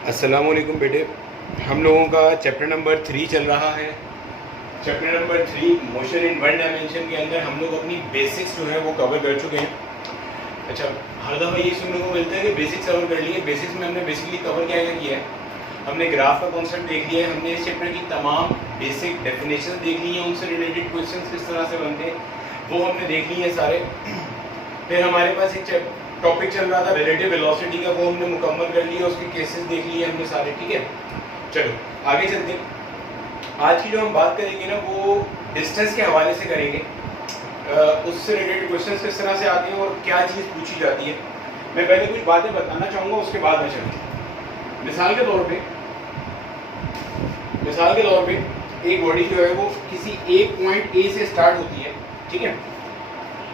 अस्सलामुअलैकुम बेटे। हम लोगों का चैप्टर नंबर 3 चल रहा है। Chapter number 3 motion in one dimension के अंदर हम लोग अपनी बेसिक्स जो है वो कवर कर चुके हैं। अच्छा, हर दफ़ा ये सुनने को मिलता है कि बेसिक्स कवर कर लिए। बेसिक्स में हमने बेसिकली कवर क्या क्या किया है? हमने ग्राफ का कॉन्सेप्ट देख लिया है, हमने इस चैप्टर की तमाम बेसिक डेफिनेशन देख ली हैं, उनसे रिलेटेड क्वेश्चन किस तरह से बनते हैं वो हमने देख लिए हैं सारे। फिर हमारे पास एक टॉपिक चल रहा था रिलेटिव वेलोसिटी का, वो हमने मुकम्मल कर लिया, उसके केसेस देख लिए हमने सारे। ठीक है, चलो आगे चलते हैं। आज की जो हम बात करेंगे ना वो डिस्टेंस के हवाले से करेंगे। उससे रिलेटेड क्वेश्चंस किस तरह से आते हैं और क्या चीज़ पूछी जाती है। मैं पहले कुछ बातें बताना चाहूँगा, उसके बाद मैं चलूँगा। मिसाल के तौर पे एक बॉडी जो है वो किसी एक पॉइंट ए से स्टार्ट होती है, ठीक है,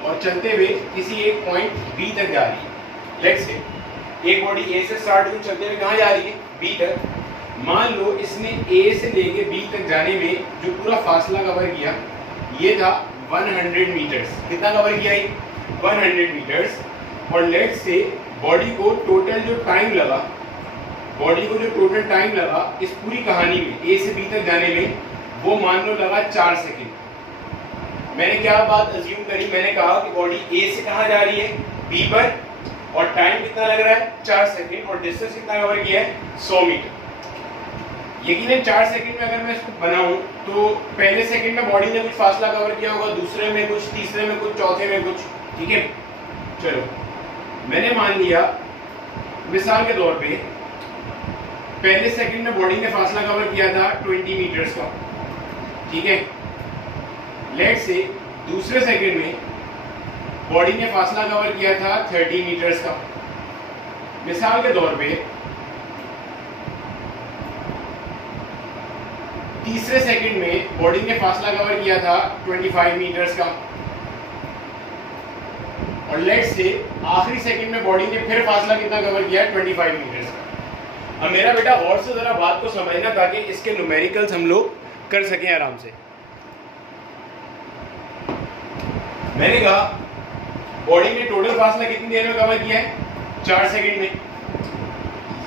और चलते हुए किसी एक पॉइंट बी तक जा रही है। लेट्स से एक बॉडी ए से स्टार्ट हुई, चलते हुए कहाँ जा रही है? बी तक। मान लो इसने ए से लेके बी तक जाने में जो पूरा फासला कवर किया ये था 100 मीटर्स। कितना कवर किया ये? 100 मीटर्स। और लेट्स से बॉडी को टोटल जो टाइम लगा इस पूरी कहानी में ए से बी तक जाने में वो मान लो लगा 4 सेकेंड। मैंने क्या बात अज्यूम करी? मैंने कहा कि बॉडी ए से कहाँ जा रही है? बी पर, और टाइम कितना लग रहा है? 4 सेकेंड, और डिस्टेंस कितना कवर किया है? 100 मीटर। यकीनन 4 सेकेंड में अगर मैं इसको बनाऊं तो पहले सेकेंड में बॉडी ने कुछ फासला कवर किया होगा, दूसरे में कुछ, तीसरे में कुछ, चौथे में कुछ। ठीक है, चलो मैंने मान लिया मिसाल के तौर पे पहले सेकंड में बॉडी ने फासला कवर किया था 20 मीटर्स का, ठीक है। लेट्स से दूसरे सेकंड में बॉडी ने फासला कवर किया था 30 मीटर्स का। मिसाल के तौर पे तीसरे सेकंड में बॉडी ने फासला कवर किया था 25 मीटर्स का। और लेट्स से आखिरी सेकंड में बॉडी ने फिर फासला कितना कवर किया? 25 मीटर्स का। अब मेरा बेटा और से जरा बात को समझना ताकि इसके न्यूमेरिकल्स हम लोग कर सकें आराम से। मैंने कहा बॉडी ने टोटल फासला कितनी देर में कवर किया है? 4 सेकंड में।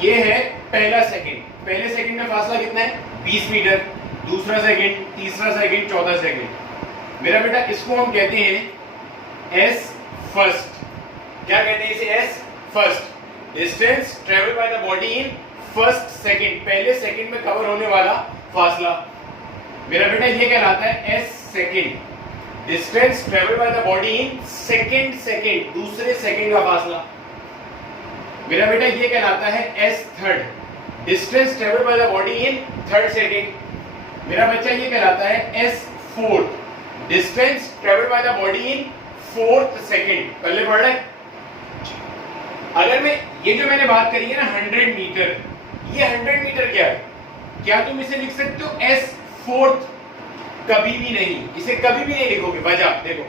ये है पहला सेकंड। पहले सेकंड में फासला कितना है? 20 मीटर। दूसरा सेकंड, तीसरा सेकंड, चौथा सेकंड। मेरा बेटा इसको हम कहते हैं एस फर्स्ट। क्या कहते हैं इसे? S first. Distance travel by the body in first second, पहले सेकंड में कवर होने वाला फासला। मेरा बेटा ये कहलाता है S second. Distance travel by the body in second, दूसरे सेकंड का फासला। मेरा बेटा ये कहलाता है S third. Distance travel by the body in third second. मेरा बच्चा ये कहलाता है S fourth. Distance travel by the body in fourth second. पहले पढ़ रहे? अगर मैं ये जो मैंने बात करी है ना 100 मीटर, ये 100 मीटर क्या है? क्या तुम इसे लिख सकते हो एस फोर्थ? कभी भी नहीं, इसे कभी भी नहीं लिखोगे। वजह देखो,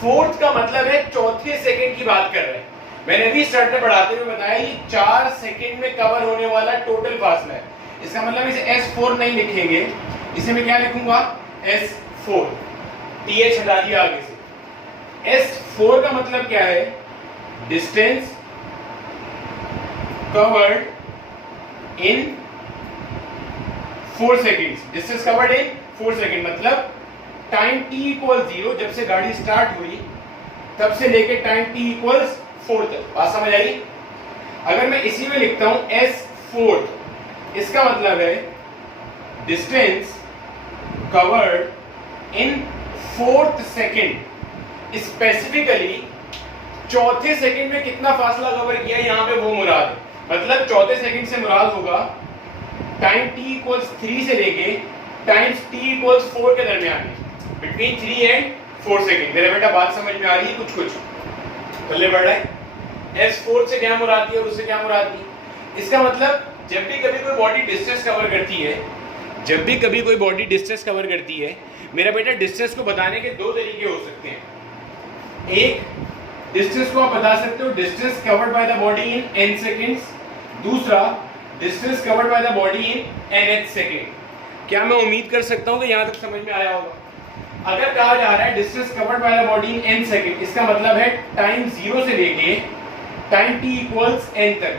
फोर्थ का मतलब है चौथे सेकंड की बात कर रहे हैं। मैंने अभी स्टार्ट में पढ़ाते हुए बताया ये 4 सेकंड में कवर होने वाला टोटल फासला है। इसका मतलब इसे एस फोर नहीं लिखेंगे, इसे मैं क्या लिखूंगा? S four. टीएच हटा दिया आगे से। एस फोर का मतलब क्या है? डिस्टेंस कवर्ड इन 4 सेकेंड्स। डिस्टेंस कवर्ड इन 4 सेकेंड मतलब टाइम t इक्वल 0, जब से गाड़ी स्टार्ट हुई तब से लेके टाइम t इक्वल्स 4 तक। बात समझ आई? अगर मैं इसी में लिखता हूं एस फोर्थ, इसका मतलब है डिस्टेंस कवर्ड इन 4th सेकेंड। स्पेसिफिकली चौथे सेकंड में कितना फासला कवर किया यहां पे वो मुराद है। मतलब चौथे सेकंड से मुराद होगा टाइम t इक्वल्स 3 से लेके टाइम्स t इक्वल्स 4 के दरमियान में, बिटवीन 3 एंड 4 सेकंड। मेरा बेटा बात समझ में आ रही है? कुछ पहले बढ़ रहा है। एस फोर से क्या मुराद थी और उससे क्या मुराद थी? इसका मतलब जब भी कभी कोई बॉडी डिस्टेंस कवर करती है, मेरा बेटा डिस्टेंस को बताने के दो तरीके हो सकते हैं। एक, डिस्टेंस को आप बता सकते हो distance covered by the body in n seconds. दूसरा, distance covered by the body in nth second. क्या मैं उम्मीद कर सकता हूं कि यहां तक समझ में आया होगा? अगर कहा जा रहा है distance covered by the body in n second, इसका मतलब है टाइम 0 से लेके टाइम t इक्वल्स n तक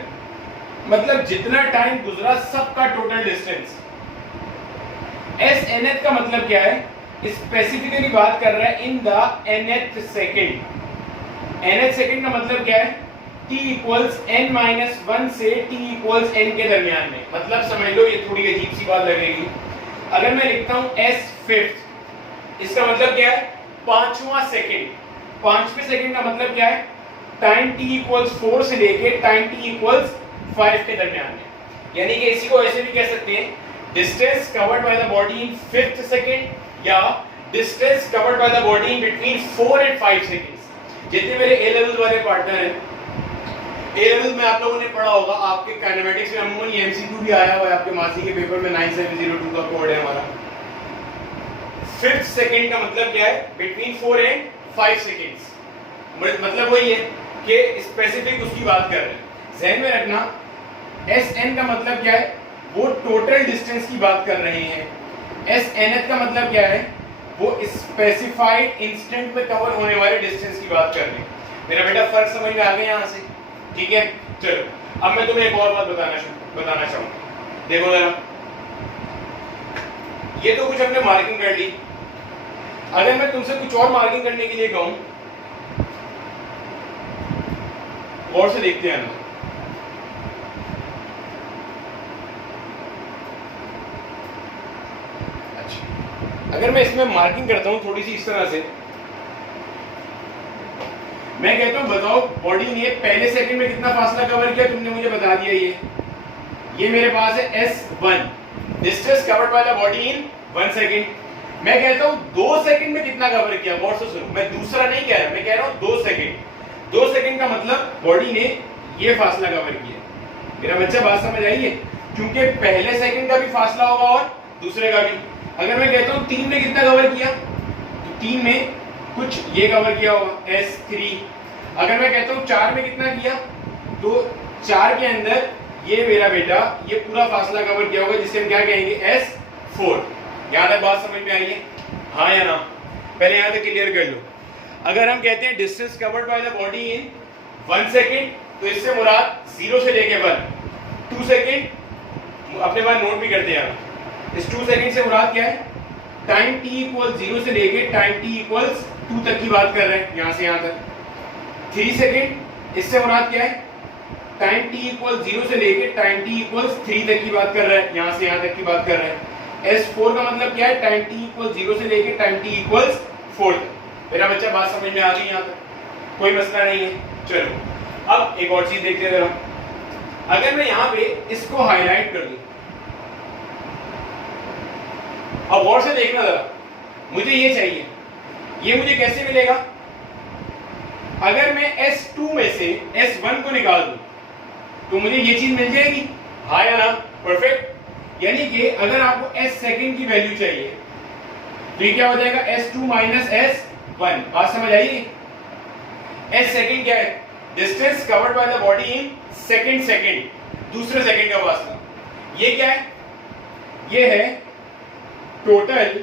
मतलब जितना टाइम गुजरा सबका टोटल डिस्टेंस। एस nth का मतलब क्या है, स्पेसिफिकली बात कर रहा है in the nth second. nth second का मतलब क्या है, t इक्वल्स n माइनस 1 से t इक्वल्स n के दरमियान में। मतलब समझ लो ये थोड़ी अजीब सी बात लगेगी, अगर मैं लिखता हूं s फिफ्थ, इसका मतलब क्या है, पांचवा सेकेंड। पांचवें सेकेंड का मतलब क्या है, टाइम t इक्वल्स 4 से लेके टाइम t इक्वल्स 5 के दरमियान में। यानी कि इसी को ऐसे भी कह सकते हैं, distance covered by the body in fifth second या distance covered by the body in between 4 and 5 seconds. जितने मेरे ए लेवल वाले पार्टनर हैं, ए लेवल में आप लोगों ने पढ़ा होगा, आपके काइनेमेटिक्स में अमूमन ये एमसीक्यू भी आया हुआ है, आपके मासी के पेपर में 9702 का कोड है हमारा। फिफ्थ सेकेंड का मतलब क्या है, बिटवीन 4 एंड 5 सेकेंड्स। मतलब वही है कि स्पेसिफिक उसकी बात कर रहे हैं। ध्यान में रखना, एस एन का मतलब क्या है, वो टोटल डिस्टेंस की बात कर रहे हैं। एस nth का मतलब क्या है, वो स्पेसिफाइड इंस्टेंट में कवर होने वाले डिस्टेंस की बात कर रहे हैं। मेरा बेटा फर्क समझ में आ गया यहाँ से, ठीक है। चलो अब मैं तुम्हें एक और बात बताना चाहूंगा। देखो जरा, ये तो कुछ हमने मार्किंग कर ली, अगर मैं तुमसे कुछ और मार्किंग करने के लिए कहूं, गौर से देखते हैं ना। अगर मैं इसमें मार्किंग करता हूं थोड़ी सी इस तरह से, मैं कहता हूं बताओ बॉडी ने पहले सेकंड में कितना फासला कवर किया, तुमने मुझे बता दिया। ये मेरे पास है S1, distance covered by the body in 1 second. मैं कहता हूं 2 सेकंड में कितना कवर किया, गौर से सुनो, मैं दूसरा नहीं कह रहा, मैं कह रहा हूं 2 सेकंड। 2 सेकंड का मतलब बॉडी ने ये फासला कवर किया। मेरा बच्चा बात समझ आई है, क्योंकि पहले सेकंड का भी फासला होगा और दूसरे का भी। अगर मैं कहता हूं 3 में कितना कवर किया, तो 3 में कुछ ये कवर किया होगा S3। अगर मैं कहता हूं 4 में कितना किया, तो 4 के अंदर ये मेरा बेटा ये पूरा फासला कवर किया होगा, जिसे हम क्या कहेंगे, S4। यहां तक बात समझ में आई है, हाँ या ना? पहले यहां तक क्लियर कर लो। अगर हम कहते हैं distance covered by the body in 1 second, तो इससे मुराद 0 से लेके 1। 2 सेकेंड अपने पास नोट भी करते हैं। इस 2 सेकंड से मुराद क्या है, टाइम t इक्वल 0 से लेके टाइम t इक्वल्स 2 तक की बात कर रहे हैं, यहां से यहां तक। 3 सेकंड, इससे मुराद क्या है, टाइम t इक्वल 0 से लेके टाइम t इक्वल्स 3 तक की बात कर रहे हैं, यहां से यहां तक की बात कर रहे हैं। S4 का मतलब क्या है, टाइम t इक्वल 0 से लेके टाइम t इक्वल्स 4 तक। मेरा बच्चा बात समझ में आ गई यहां तक, कोई मसला नहीं है। चलो अब एक और चीज देखते हैं जरा। अगर मैं यहां पे इसको हाईलाइट कर दूं, अब गौर से देखना जरा, मुझे ये चाहिए, ये मुझे कैसे मिलेगा? अगर मैं S2 में से S1 को निकाल दूं, तो मुझे ये चीज मिल जाएगी, हाँ या ना? परफेक्ट। यानी कि अगर आपको S सेकंड की वैल्यू चाहिए, तो ये क्या हो जाएगा, S2 माइनस S1। बात समझ आई? S सेकंड क्या है, distance covered by the body in second, दूसरे सेकंड का फासला। ये क्या है, ये है टोटल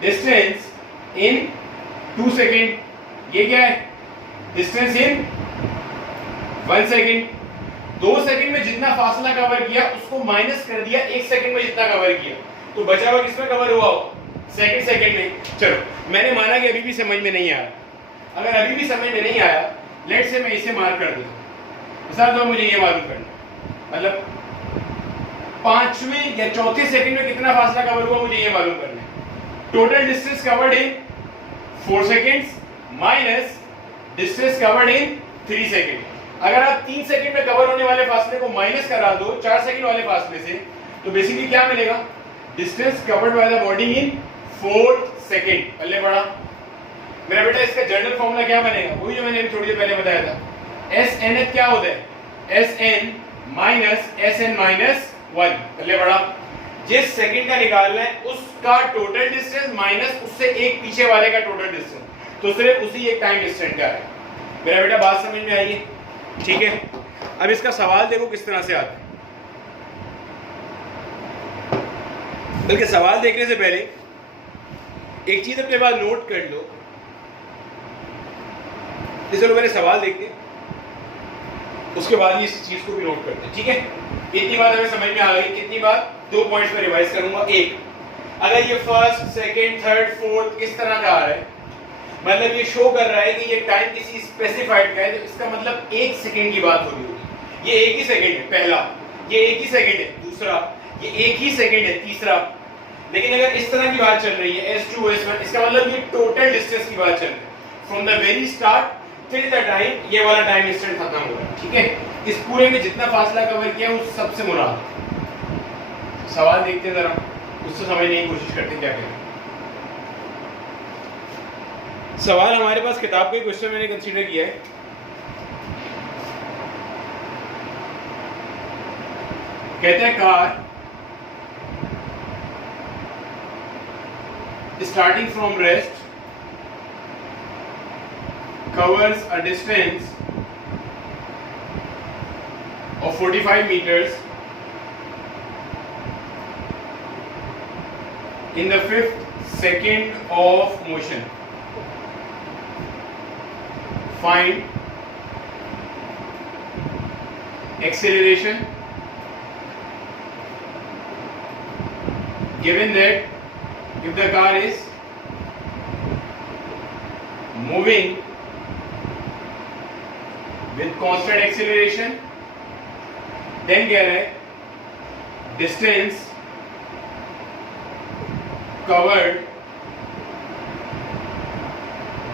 डिस्टेंस इन 2 सेकेंड। ये क्या है, डिस्टेंस इन 1 सेकेंड। 2 सेकेंड में जितना फासला कवर किया उसको माइनस कर दिया 1 सेकेंड में जितना कवर किया, तो बचा हुआ किसमें कवर हुआ हो, सेकेंड में। चलो मैंने माना कि अभी भी समझ में नहीं आया। अगर अभी भी समझ में नहीं आया, लेट से मैं इसे मार्क कर दूं, मिसाल तो मुझे ये मालूम करना, मतलब 5वें या चौथे सेकंड में कितना फासला कवर हुआ मुझे ये मालूम करना है। टोटल डिस्टेंस कवर्ड इन 4 सेकंड्स माइनस डिस्टेंस कवर्ड इन 3 सेकंड। अगर आप 3 सेकंड में कवर होने वाले फासले को माइनस करा दो 4 सेकंड वाले फासले से, तो बेसिकली क्या मिलेगा, distance covered by the body in 4 second. अल्ले बड़ा मेरा बेटा, इसका जनरल फॉर्मूला क्या बनेगा, वही जो मैंने थोड़ी देर पहले बताया था। एस एन एच क्या होता है, S N minus S N minus 1। अल्ले बड़ा, जिस सेकंड का निकालना है उसका टोटल डिस्टेंस माइनस उससे एक पीछे वाले का टोटल डिस्टेंस, तो सिर्फ उसी एक टाइम इंस्टेंट का है। मेरा बेटा बात समझ में आई है, ठीक है। अब इसका सवाल देखो किस तरह से आता है। बल्कि सवाल देखने से पहले एक चीज अपने पास नोट कर लो। चलो मैंने सवाल देखते हैं। उसके बाद इस चीज को भी नोट करते हैं, ठीक है। इतनी बात हमें समझ में आ गई। कितनी बात? 2 पॉइंट्स में रिवाइज करूंगा। एक, अगर ये फर्स्ट, सेकंड, थर्ड, फोर्थ इस तरह का आ रहा है, मतलब ये शो कर रहा है कि ये टाइम किसी स्पेसिफाइड का है, तो इसका मतलब 1 सेकंड की बात हो रही होगी। ये 1 ही सेकंड है पहला, ये 1 ही सेकंड है दूसरा, ये 1 ही सेकंड है तीसरा। लेकिन अगर इस तरह की बात चल रही है S2 S1, इसका मतलब ये टोटल डिस्टेंस की बात चल रही है from the very start till the time ये वाला टाइम इंस्टेंट खत्म हो रहा है, ठीक है। इस पूरे में जितना फासला कवर किया उस सबसे मुराद। सवाल देखते हैं जरा, उससे समझने की कोशिश करते हैं क्या करें। सवाल हमारे पास किताब का क्वेश्चन मैंने कंसीडर किया है। कहते हैं car starting from rest covers a distance of 45 meters in the 5th second of motion. Find acceleration given that if the car is moving with constant acceleration, then कह रहे हैं distance covered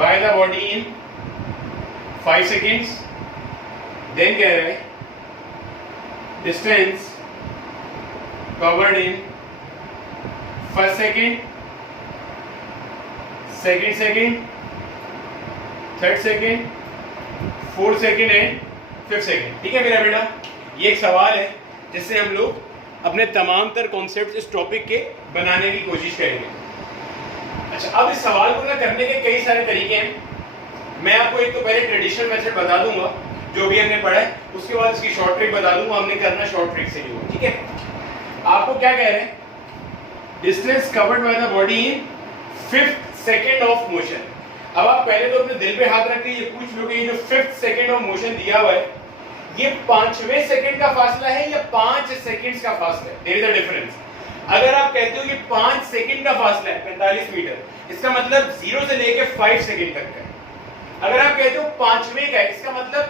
by the body in 5 seconds, then कह रहे हैं distance covered in first second, second second, third second, fourth second and fifth second, ठीक है मेरा बेटा। ये एक सवाल है जिससे हम लोग अपने तमाम तर कॉन्सेप्ट इस टॉपिक के बनाने की कोशिश करेंगे। अच्छा, अब इस सवाल को ना करने के कई सारे तरीके हैं। मैं आपको एक तो पहले ट्रेडिशनल मेथड बता दूंगा जो भी हमने पढ़ा है, उसके बाद इसकी शॉर्ट ट्रिक बता दूंगा। हमने करना शॉर्ट ट्रिक से ही होगा, ठीक है। आपको क्या कह रहे हैं? Distance covered by the body in 5th second of motion. अब आप पहले तो अपने दिल पे हाथ रख के ये पूछ लो कि ये जो 5th सेकेंड ऑफ मोशन दिया हुआ है, ये 5वें सेकेंड का फासला है या 5 सेकेंड्स का फासला है? There is a difference. अगर आप कहते हो कि 5 सेकेंड का फासला है 45 मीटर, इसका मतलब 0 से लेके 5 सेकेंड तक का है। अगर आप कहते हो 5वें का है, इसका मतलब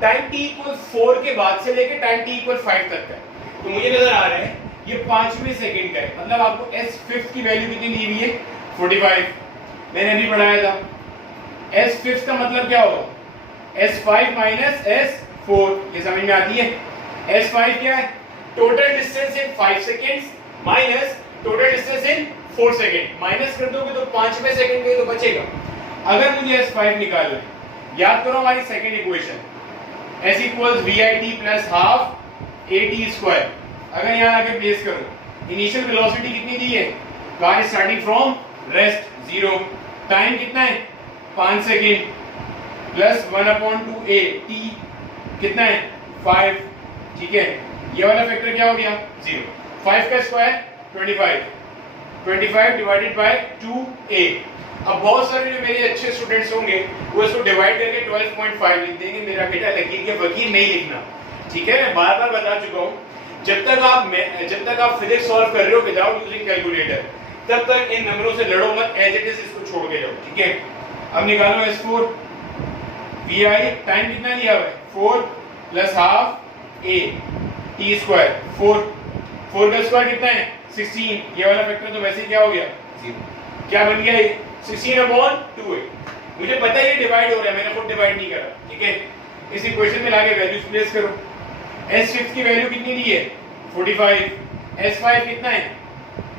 टाइम t = 4 के बाद से लेके टाइम t = 5 तक का है। तो मुझे नजर आ रहा है ये 5वें सेकेंड का है, मतलब आपको S5 की वैल्यू कितनी दी हुई है? 45। मैंने अभी बढ़ाया था। S5 का मतलब क्या होगा? S5 माइनस S4, ये समझ में आती है? S5 क्या है? Total distance in 5 seconds minus total distance in 4 second. Minus कर दोगे तो 5वें सेकेंड का ही तो बचेगा। अगर मुझे S5 निकालना है, याद करो हमारी second equation, S = VIT + ½ AT²। अगर यहाँ आके प्लेस करो, इनिशियल वेलोसिटी कितनी दी है? Car starting from rest 0, time कितना है? 5 सेकेंड प्लस 1/2 t कितना है? 5, ठीक है। ये वाला फैक्टर क्या हो गया? 0। 5 का स्क्वायर 25 डिवाइडेड बाय 2a। अब बहुत सारे जो मेरे अच्छे स्टूडेंट्स होंगे वो इसको डिवाइड करके 12.5 लिख देंगे। मेरा बेटा लकीर के फकीर नहीं लिखना, ठीक है। मैं बार बार बता चुका हूँ, जब तक आप फिजिक्स सॉल्व कर रहे हो विदाउट यूजिंग कैलकुलेटर, तब तक इन नंबरों से लड़ो मत, एज इट इज इसको छोड़ के जाओ, ठीक है। अब निकालो S4। VI टाइम कितना दिया हुआ है? 4 + ½ a t²। 4 का स्क्वायर कितना है? 16। ये वाला फैक्टर तो वैसे ही क्या हो गया? 0। क्या बन गया ये? 16/2a। मुझे पता है ये डिवाइड हो रहा है, मैंने खुद डिवाइड नहीं करा, ठीक है। इस इक्वेशन में लाके वैल्यूज प्लेस करो। S5 की वैल्यू कितनी दी है? 45। S5 कितना है?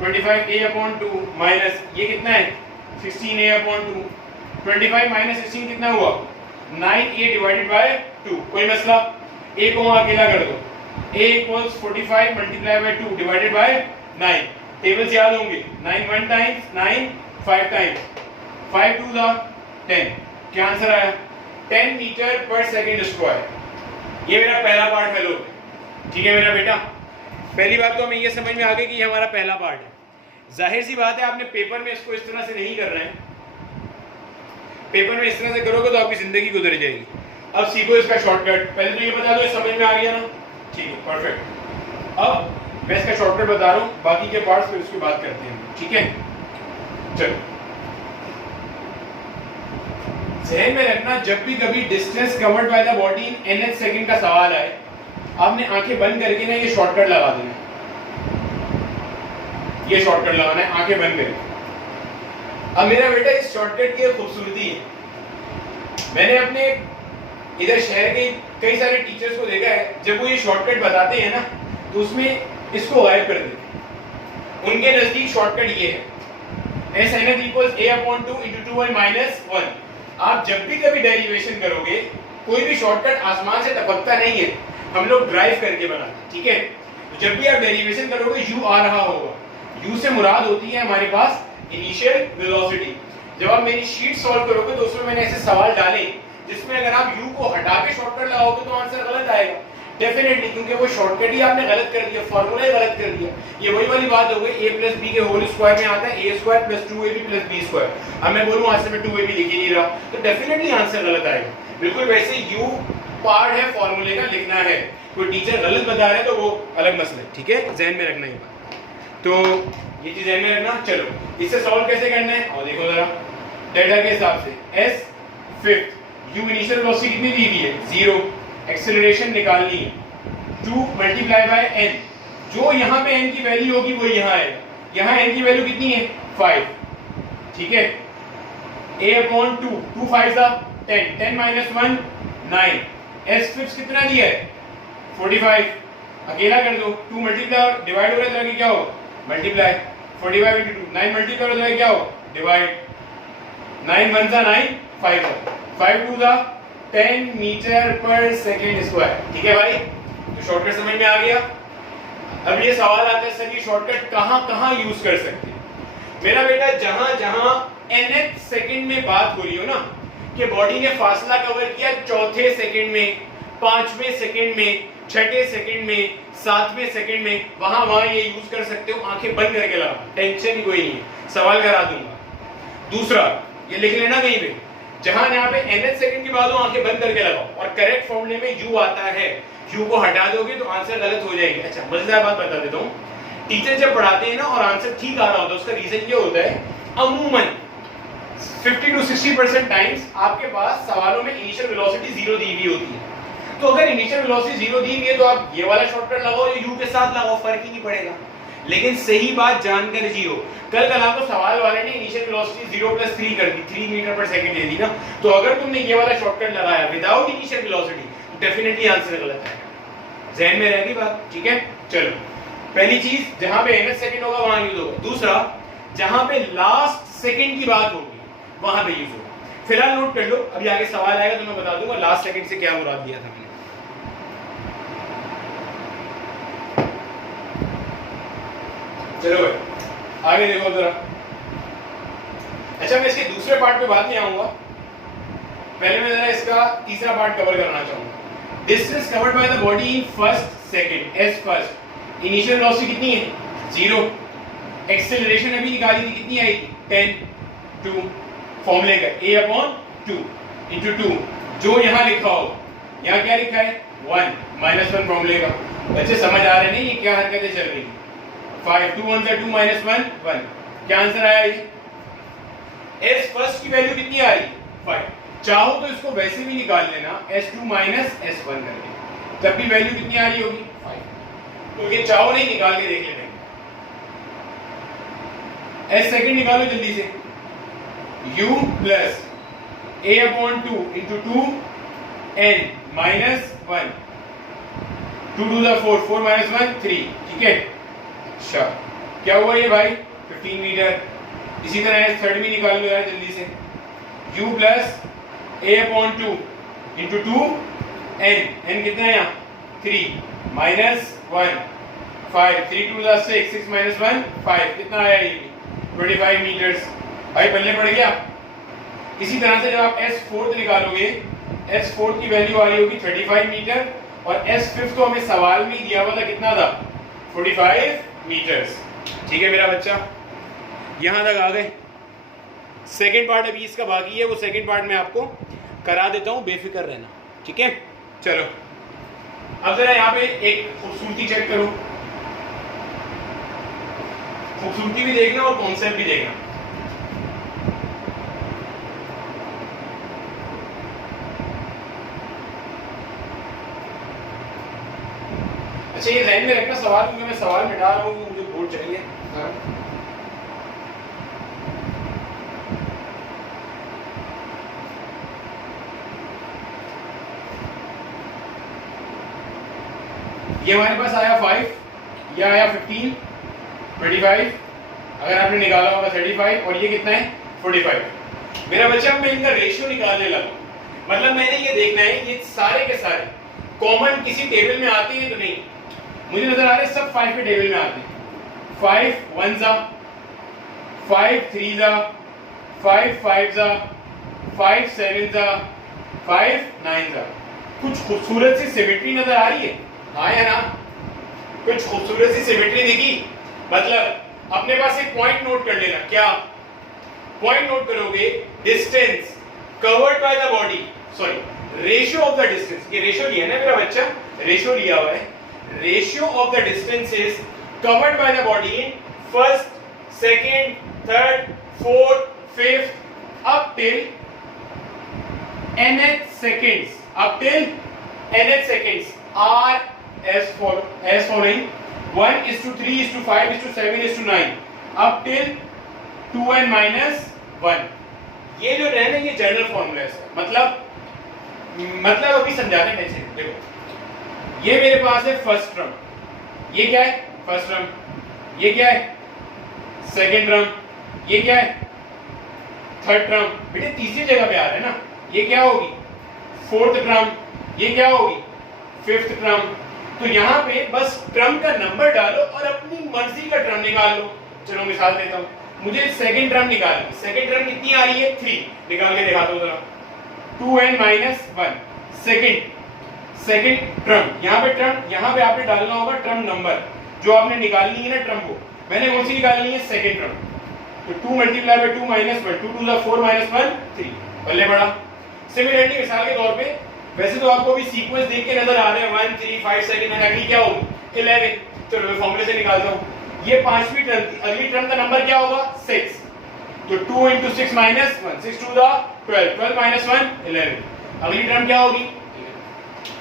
25a/2 माइनस ये कितना है? 16a/2। 25 माइनस 16 कितना हुआ? 9a divided by 2। कोई मसला? a को वहां अकेला कर दो। a = 45 × 2 divided by 9। टेबल्स याद होंगे। 9 1 टाइम्स, 9 5 टाइम्स, 5 2 10। क्या आंसर आया? 10 मीटर पर सेकेंड स्क्वायर। ये मेरा पहला पार्ट है लोग, ठीक है मेरा बेटा। पहली बात तो हमें ये समझ में आ गई कि ये हमारा पहला पार्ट है। जाहिर सी बात है आपने पेपर में इसको इस तरह से नहीं कर रहे हैं। पेपर में इस तरह से करोगे तो आपकी जिंदगी गुजर जाएगी। अब सीखो इसका शॉर्टकट। पहले तो ये बता दो, समझ में आ गया ना? ठीक है, परफेक्ट। अब मैं इसका शॉर्टकट बता रहा हूँ, बाकी के पार्ट्स फिर उसकी बात करते हैं। ठीक है, चलो ध्यान में रखना, जब भी कभी distance covered by the body in nth second का सवाल आए, आपने आंखें बंद करके ना ये शॉर्टकट लगा देना है। ये शॉर्टकट लगाना है आंखें बंद करके। अब मेरा बेटा इस शॉर्टकट की खूबसूरती है, मैंने अपने इधर शहर के कई सारे टीचर्स को देखा है, जब वो ये शॉर्टकट बताते हैं ना तो उसमें इसको गायब कर देते हैं। उनके नजदीक शॉर्टकट ये है, SNF equals a/2 into 2y minus 1। आप जब भी कभी डेरिवेशन करोगे, कोई भी शॉर्टकट आसमान से टपकता नहीं है, हम लोग ड्राइव करके बनाते हैं। ठीक है, तो जब भी आप डेरिवेशन करोगे u आ रहा होगा, u से मुराद होती है हमारे पास इनिशियल वेलोसिटी। जब आप मेरी शीट सॉल्व करोगे तो उसमें मैंने ऐसे सवाल डाले जिसमें अगर आप u को हटा के शॉर्टकट लगाओगे तो आंसर गलत आएगा डेफिनेटली, क्योंकि वो शॉर्टकट ही आपने गलत कर दिया, फॉर्मूला ही गलत कर दिया। ये वही वाली बात हो गई, a प्लस बी के होल स्क्वायर में आता है a² plus 2ab plus b square. अब मैं बोलूं आंसर में 2ab लिख ही नहीं रहा तो डेफिनेटली आंसर गलत आएगा। बिल्कुल वैसे u पार्ट है फॉर्मूले का, लिखना है। कोई टीचर गलत बता रहे तो वो अलग मसला है। ठीक है, ध्यान में रखना ये बात, तो ये चीज ध्यान में रखना। चलो इससे सॉल्व कैसे करना है, और देखो जरा डेटा के हिसाब से s fifth, u initial velocity कितनी दी हुई है 0, एक्सेलरेशन निकालनी है 2 मल्टीप्लाई बाय n, जो यहाँ पे n की वैल्यू होगी वो यहाँ आएगा। यहाँ n की वैल्यू कितनी है 5। ठीक है, a/2, 2 5 10, 10 minus 1 9, s फिफ्थ कितना दिया है 45, अकेला कर दो, 2 मल्टीप्लाई और डिवाइड हो रहा है तो क्या होगा मल्टीप्लाई, 45 into 2, 9 मल्टीप्लाई हो तो क्या होगा डिवाइड, 9 1 9 5 5 2 10 मीटर पर सेकेंड स्क्वायर। ठीक है भाई, तो शॉर्टकट समझ में आ गया। अब ये सवाल आता है सर ये शॉर्टकट कहां यूज कर सकते हैं? मेरा बेटा जहां जहां nth सेकंड में बात हो रही हो ना कि बॉडी ने फासला कवर किया चौथे सेकंड में, पांचवें सेकंड में, छठे सेकंड में, सातवें सेकंड में, वहां ये यूज कर सकते हो। आंखें बंद करके लगा, टेंशन ही कोई नहीं है, सवाल करा दूंगा। दूसरा ये लिख लेना कहीं पे, जहां यहाँ पे nth सेकंड की बात हो आंखें बंद करके लगाओ और करेक्ट फॉर्मूले में u आता है, u को हटा दोगे तो आंसर गलत हो जाएगी। अच्छा मजेदार बात बता देता हूँ, टीचर जब पढ़ाते हैं ना और आंसर ठीक आ रहा होता है उसका रीजन ये होता है अमूमन 50 to 60% टाइम्स आपके पास सवालों में इनिशियल वेलोसिटी 0 दी हुई होती है। तो अगर इनिशियल वेलोसिटी 0 दी हुई है तो आप ये वाला शॉर्टकट लगाओ या u के साथ लगाओ, फर्क ही नहीं पड़ेगा। लेकिन सही बात जानकर जियो, कल आपको सवाल वाले ने इनिशियल वेलोसिटी 0 + 3 कर दी, 3 मीटर पर सेकंड दे दी ना, तो अगर तुमने ये वाला शॉर्टकट लगाया विदाउट इनिशियल वेलोसिटी तो डेफिनेटली आंसर गलत आएगा। ध्यान में रहेगी बात, ठीक है। चलो पहली चीज जहां पे nth सेकंड होगा वहां यूज होगा। दूसरा जहां पे लास्ट सेकंड की बात होगी वहां पे यूज होगा। फिलहाल नोट कर लो, अभी आगे सवाल आएगा तो मैं बता दूंगा लास्ट सेकंड से क्या मुराद दिया था मैंने। चलो भाई आगे देखो जरा। अच्छा मैं इसके दूसरे पार्ट पे बाद में आऊंगा, पहले मैं जरा इसका तीसरा पार्ट कवर करना चाहूंगा। Distance covered by the body in first second, S first, initial velocity कितनी है 0, एक्सेलरेशन अभी निकाली थी कितनी आई थी 10 2, फॉर्मूले का a/2 * 2, जो यहाँ लिखा हो, यहाँ क्या लिखा है 1 -1 फॉर्मूले का। बच्चे समझ आ रहे नहीं ये क्या हरकतें चल रही है। 5 2 1 2 -1 1, क्या आंसर आया ये? s फर्स्ट की वैल्यू कितनी आ रही है 5। चाहो तो इसको वैसे भी निकाल लेना s2 - s1 करके, तब भी वैल्यू कितनी आ रही होगी 5। तो ये चाहो नहीं निकाल के देख लेना। s सेकंड निकालो जल्दी से, u प्लस a/2 * 2 n -1, 2 2 4 4 -1 3, ठीक है। अच्छा क्या हुआ ये भाई 15 मीटर। इसी तरह थर्ड भी निकाल लो यार जल्दी से, u प्लस a/2 * 2 n कितना है यहाँ 3 -1 5, 3 2 6 6 -1 5, कितना आया ये 25 मीटर्स। भाई बल्ले पड़ गया। इसी तरह से जब आप s4 निकालोगे, s4 की वैल्यू आ रही होगी 35 मीटर और s5 तो हमें सवाल में दिया हुआ था कितना था 45 मीटर्स। ठीक है मेरा बच्चा, यहां तक आ गए। सेकंड पार्ट अभी इसका बाकी है, वो सेकंड पार्ट में आपको करा देता हूं, बेफिक्र रहना। ठीक है, चलो अब जरा यहाँ पे एक खूबसूरती चेक करो, खूबसूरती भी देखना और कॉन्सेप्ट भी देखना। अच्छा ये ध्यान में रखना सवाल, क्योंकि मैं सवाल मिटा रहा हूँ, मुझे बोर्ड चाहिए। ये हमारे पास आया 5, ये आया 15, 25, अगर आपने निकाला होगा 35, और ये कितना है 45। मेरा बच्चा अब मैं इनका रेशियो निकालने लगा, मतलब मैंने ये देखना है ये सारे के सारे कॉमन किसी टेबल में आते हैं तो नहीं। मुझे नजर आ रहे हैं सब 5 के टेबल में आते हैं। 5 1 जा, 5 3 जा, 5 5 जा, 5 7 जा, 5 9 जा। कुछ खूबसूरत सी सिमेट्री नजर आ रही है, हाँ या ना? कुछ खूबसूरत सी सिमेट्री दिखी? मतलब अपने पास एक पॉइंट नोट कर लेना। क्या पॉइंट नोट करोगे? Distance covered by the body, sorry ratio of the distance. ये रेशियो लिया ना मेरा बच्चा, रेशियो लिया हुआ है। Ratio of the distance is covered by the body in first, second, third, fourth, fifth up till nth seconds, up till nth seconds are as following: 1:3:5:7:9 up till 2n minus 1। ये जो है ना ये general formula है, मतलब अभी समझाते हैं कैसे। देखो ये मेरे पास है फर्स्ट टर्म, ये क्या है फर्स्ट टर्म, ये क्या है सेकंड टर्म, ये क्या है थर्ड टर्म। बेटे तीसरी जगह पे आ रहा है ना, ये क्या होगी फोर्थ टर्म, ये क्या होगी फिफ्थ टर्म। तो यहाँ पे बस टर्म का नंबर डालो और अपनी मर्जी का टर्म निकाल लो। चलो मिसाल देता हूँ, मुझे सेकंड टर्म निकालनी। सेकंड टर्म कितनी आ रही है 3, निकाल के दिखाता हूँ जरा। 2n minus 1 second term. यहाँ पे टर्म, यहाँ पे आपने डालना होगा टर्म नंबर जो आपने निकालनी है ना टर्म को। मैंने कौन सी निकालनी है सेकंड टर्म, तो 2 मल्टीप्लाई बाय 2 माइनस 1, 2 2 4 माइनस 1 3, बल्ले बड़ा। सिमिलरली मिसाल के तौर पे वैसे तो आपको भी सीक्वेंस देख के नजर आ रहे हैं 1 3 5 सेकंड है, अगली क्या होगी 11। चलो मैं फॉर्मूले से निकालता हूँ। ये पांचवी टर्म थी, अगली टर्म का नंबर क्या होगा 6, तो 2 into 6 minus 1, 6 2 the 12, 12 minus 1 11। अगली टर्म क्या होगी?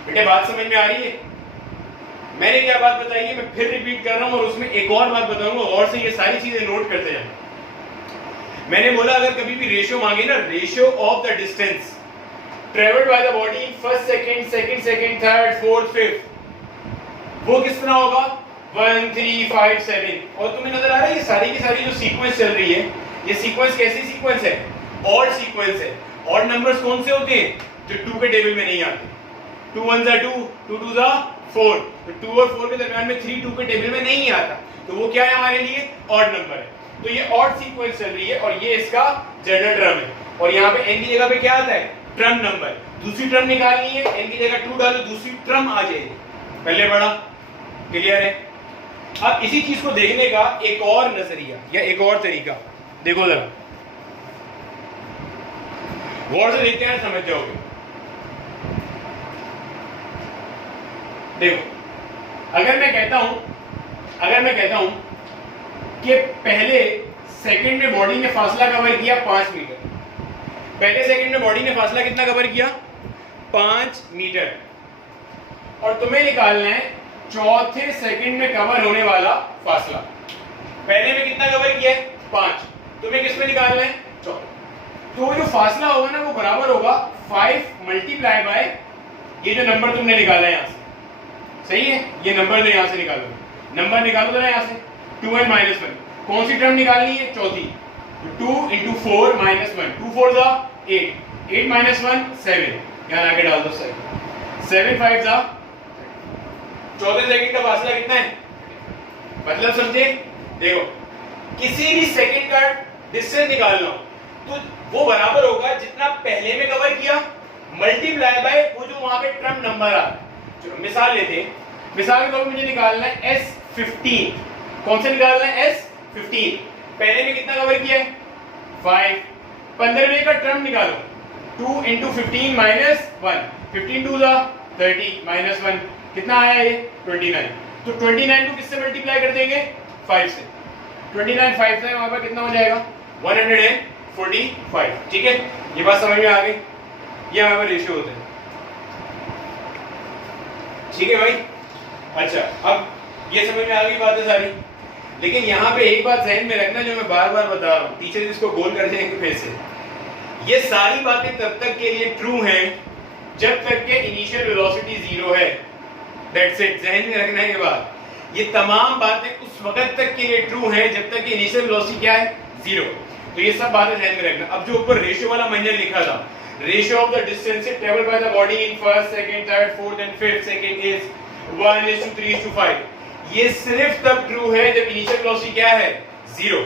बेटे बात समझ में आ रही है? मैंने क्या बात बताई है मैं फिर रिपीट कर रहा हूँ, और उसमें एक और बात बताऊंगा, और से ये सारी चीजें नोट करते जाना। मैंने बोला अगर कभी भी रेशियो मांगे ना, ratio of the distance travelled by the body in first second, second second, third, fourth, fifth, वो किस तरह होगा 1 3 5 7। और तुम्हें नजर आ रहा है ये सारी की सारी जो सीक्वेंस चल रही है, ये सीक्वेंस कैसी सीक्वेंस है? ऑड सीक्वेंस है। ऑड नंबर्स कौन से होते हैं? जो 2 के टेबल में नहीं आते। 2 1 जा 2, 2 2 जा 4, तो 2 और 4 के दरमियान में 3 2 के टेबल में नहीं आता, तो वो क्या है हमारे लिए ऑड नंबर है। तो ये ऑड सीक्वेंस चल रही है और ये इसका जनरल टर्म है। और यहाँ पे n की जगह पे क्या आता है? Term number. दूसरी टर्म निकालनी है, n की जगह 2 डालो, दूसरी टर्म आ जाएगी, पहले बड़ा। क्लियर है? अब इसी चीज को देखने का एक और नजरिया या एक और तरीका देखो जरा, गौर से देखते हैं समझ जाओगे। देखो अगर मैं कहता हूं कि पहले सेकंड में बॉडी ने फासला कवर किया 5 मीटर, पहले सेकंड में बॉडी ने फासला कितना कवर किया 5 मीटर, और तुम्हें निकालना है चौथे सेकंड में कवर होने वाला फासला। पहले में कितना कवर किया है 5, तुम्हें किस में निकालना है चौथे। तो जो फासला होगा ना वो बराबर होगा 5 मल्टीप्लाई बाय ये जो नंबर तुमने निकाला है यहाँ से, सही है? ये नंबर जो यहाँ से निकालो, नंबर निकालो जरा यहाँ से 2n minus 1। कौन सी टर्म निकालनी है? चौथी। 2 into 4 minus 1, 2 4 जा 8, 8 minus 1 7, यहाँ आके डाल दो 7, 7 5 जा, चौथे सेकंड का फासला कितना है? मतलब समझे? देखो किसी भी सेकंड का डिस्टेंस निकालना हो तो वो बराबर होगा जितना पहले में कवर किया मल्टीप्लाई बाय वो जो वहां पे टर्म नंबर आ। चलो मिसाल लेते हैं, मिसाल के तौर पर मुझे निकालना है S15। कौन सा निकालना है? S15। पहले में कितना कवर किया है 5, 15वें का टर्म निकालो 2 into 15 minus 1, 15 टू जा 30 माइनस 1 कितना आया ये 29। तो 29 को किससे मल्टीप्लाई कर देंगे 5 से। 29 5 से वहां पर कितना हो जाएगा 145। ठीक है, ये बात समझ में आ गई। ये हमारे पास रेशियो होते हैं। ठीक है भाई, अच्छा अब ये समझ में आ गई बातें सारी। लेकिन यहाँ पे एक बात ध्यान में रखना जो मैं बार बार बता रहा हूँ, टीचर इसको गोल कर देंगे फिर से। ये सारी बातें तब तक के लिए ट्रू हैं जब तक के इनिशियल वेलोसिटी 0 है। दैट्स इट, ध्यान में रखना है ये बात। ये तमाम बातें उस वक्त तक के लिए ट्रू हैं जब तक कि इनिशियल वेलोसिटी क्या है 0। तो ये सब बातें ध्यान में रखना। अब जो ऊपर रेशियो वाला मैंने लिखा था, ratio of the distances travelled by the body in first second third fourth and fifth second is 1:3:5। ये सिर्फ तब ट्रू है जब इनिशियल वेलोसिटी क्या है 0।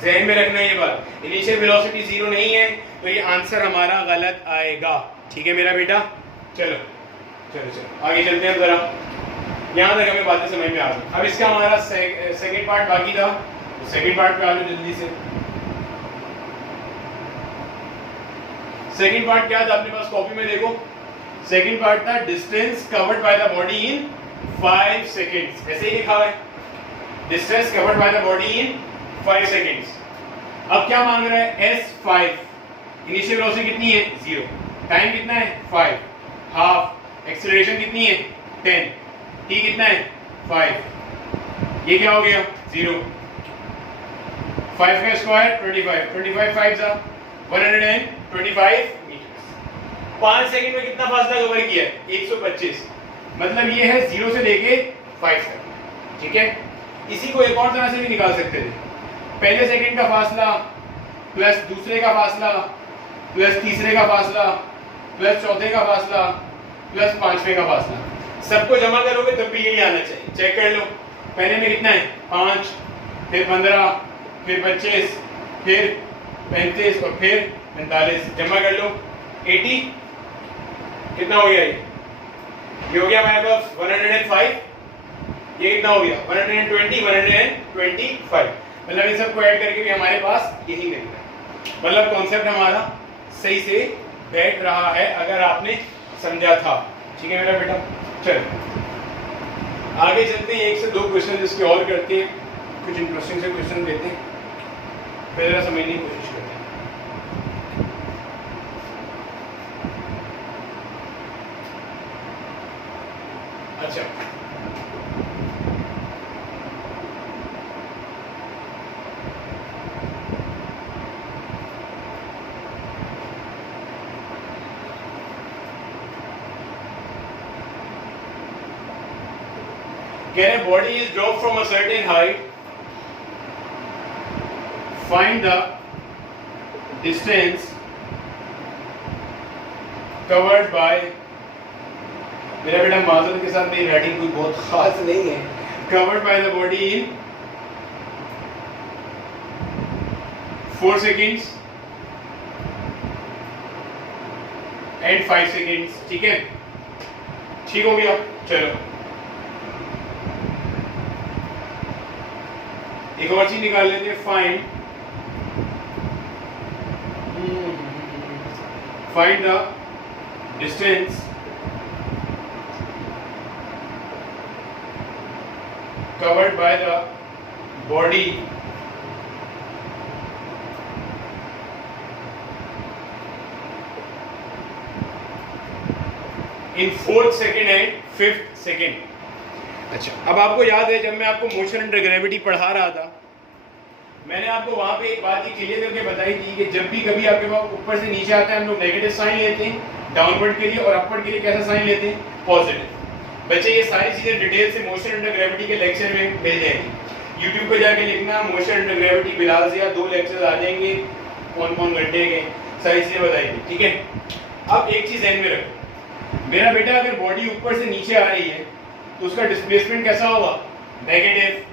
ध्यान में रखना ये बात। इनिशियल वेलोसिटी 0 नहीं है तो ये आंसर हमारा गलत आएगा। ठीक है मेरा बेटा, चलो चलो चलो आगे चलते हैं। जरा यहाँ तक हमें बातें समझ में आ गई। अब इसका हमारा सेकंड पार्ट बाकी था, सेकंड पार्ट पे आ जाओ जल्दी से। सेकंड पार्ट क्या था अपने पास कॉपी में देखो। सेकंड पार्ट था distance covered by the body in 5 seconds. ऐसे ही लिखा हुआ है, distance covered by the body in 5 seconds. अब क्या मांग रहा है S5, इनिशियल वेलोसिटी कितनी है 0, टाइम कितना है 5, हाफ, एक्सेलरेशन कितनी है 10, t कितना है 5, ये क्या हो गया 0, 5 का स्क्वायर 25, 25 5 जा 125 मीटर। 5 सेकंड में कितना फासला कवर किया है 125। मतलब ये है 0 से लेके 5 तक। ठीक है, इसी को एक और तरह से भी निकाल सकते थे। पहले सेकंड का फासला प्लस दूसरे का फासला प्लस तीसरे का फासला प्लस चौथे का फासला प्लस पांचवे का फासला, सबको जमा करोगे तब भी यही आना चाहिए। चेक कर लो, पहले में कितना है 5, फिर 15, फिर 25, फिर 35 और फिर 45। जमा कर लो 80, कितना हो गया ये हो गया हमारे पास 105। ये कितना हो गया 120, 125। मतलब इन सबको ऐड करके भी हमारे पास यही मिलता है। मतलब कॉन्सेप्ट हमारा सही से बैठ रहा है अगर आपने समझा था। ठीक है मेरा बेटा, चल आगे चलते हैं। 1 से 2 क्वेश्चन इसके और करते हैं, कुछ इंटरेस्टिंग से क्वेश्चन देते हैं, फिर जरा समझने की कोशिश करते हैं। अच्छा, Can a body is dropped from a certain height? Find the distance covered by, मेरा बेटा माजूर के साथ मेरी राइटिंग कोई बहुत खास नहीं है। Covered by the body in 4 seconds and 5 seconds। ठीक है, ठीक हो गया। चलो एक और चीज निकाल लेते हैं। Find the distance covered by the body in 4th second and 5th second. अच्छा, अब आपको याद है जब मैं आपको मोशन अंडर ग्रेविटी पढ़ा रहा था, मैंने आपको वहां पे एक बात ही क्लियर करके बताई थी कि जब भी कभी आपके पास ऊपर से नीचे आता है हम लोग नेगेटिव साइन लेते हैं डाउनवर्ड के लिए, और अपवर्ड के लिए कैसा साइन लेते हैं पॉजिटिव। बच्चे ये सारी चीजें डिटेल से मोशन अंडर ग्रेविटी के लेक्चर में मिल जाएंगी। यूट्यूब पे जाके लिखना मोशन अंडर ग्रेविटी बिलाल से, 2 लेक्चर आ जाएंगे कौन कौन घंटे के, सारी चीजें बताएंगे। ठीक है, अब एक चीज ध्यान में रखो, मेरा बेटा अगर बॉडी ऊपर से नीचे आ रही है तो उसका डिस्प्लेसमेंट कैसा होगा नेगेटिव।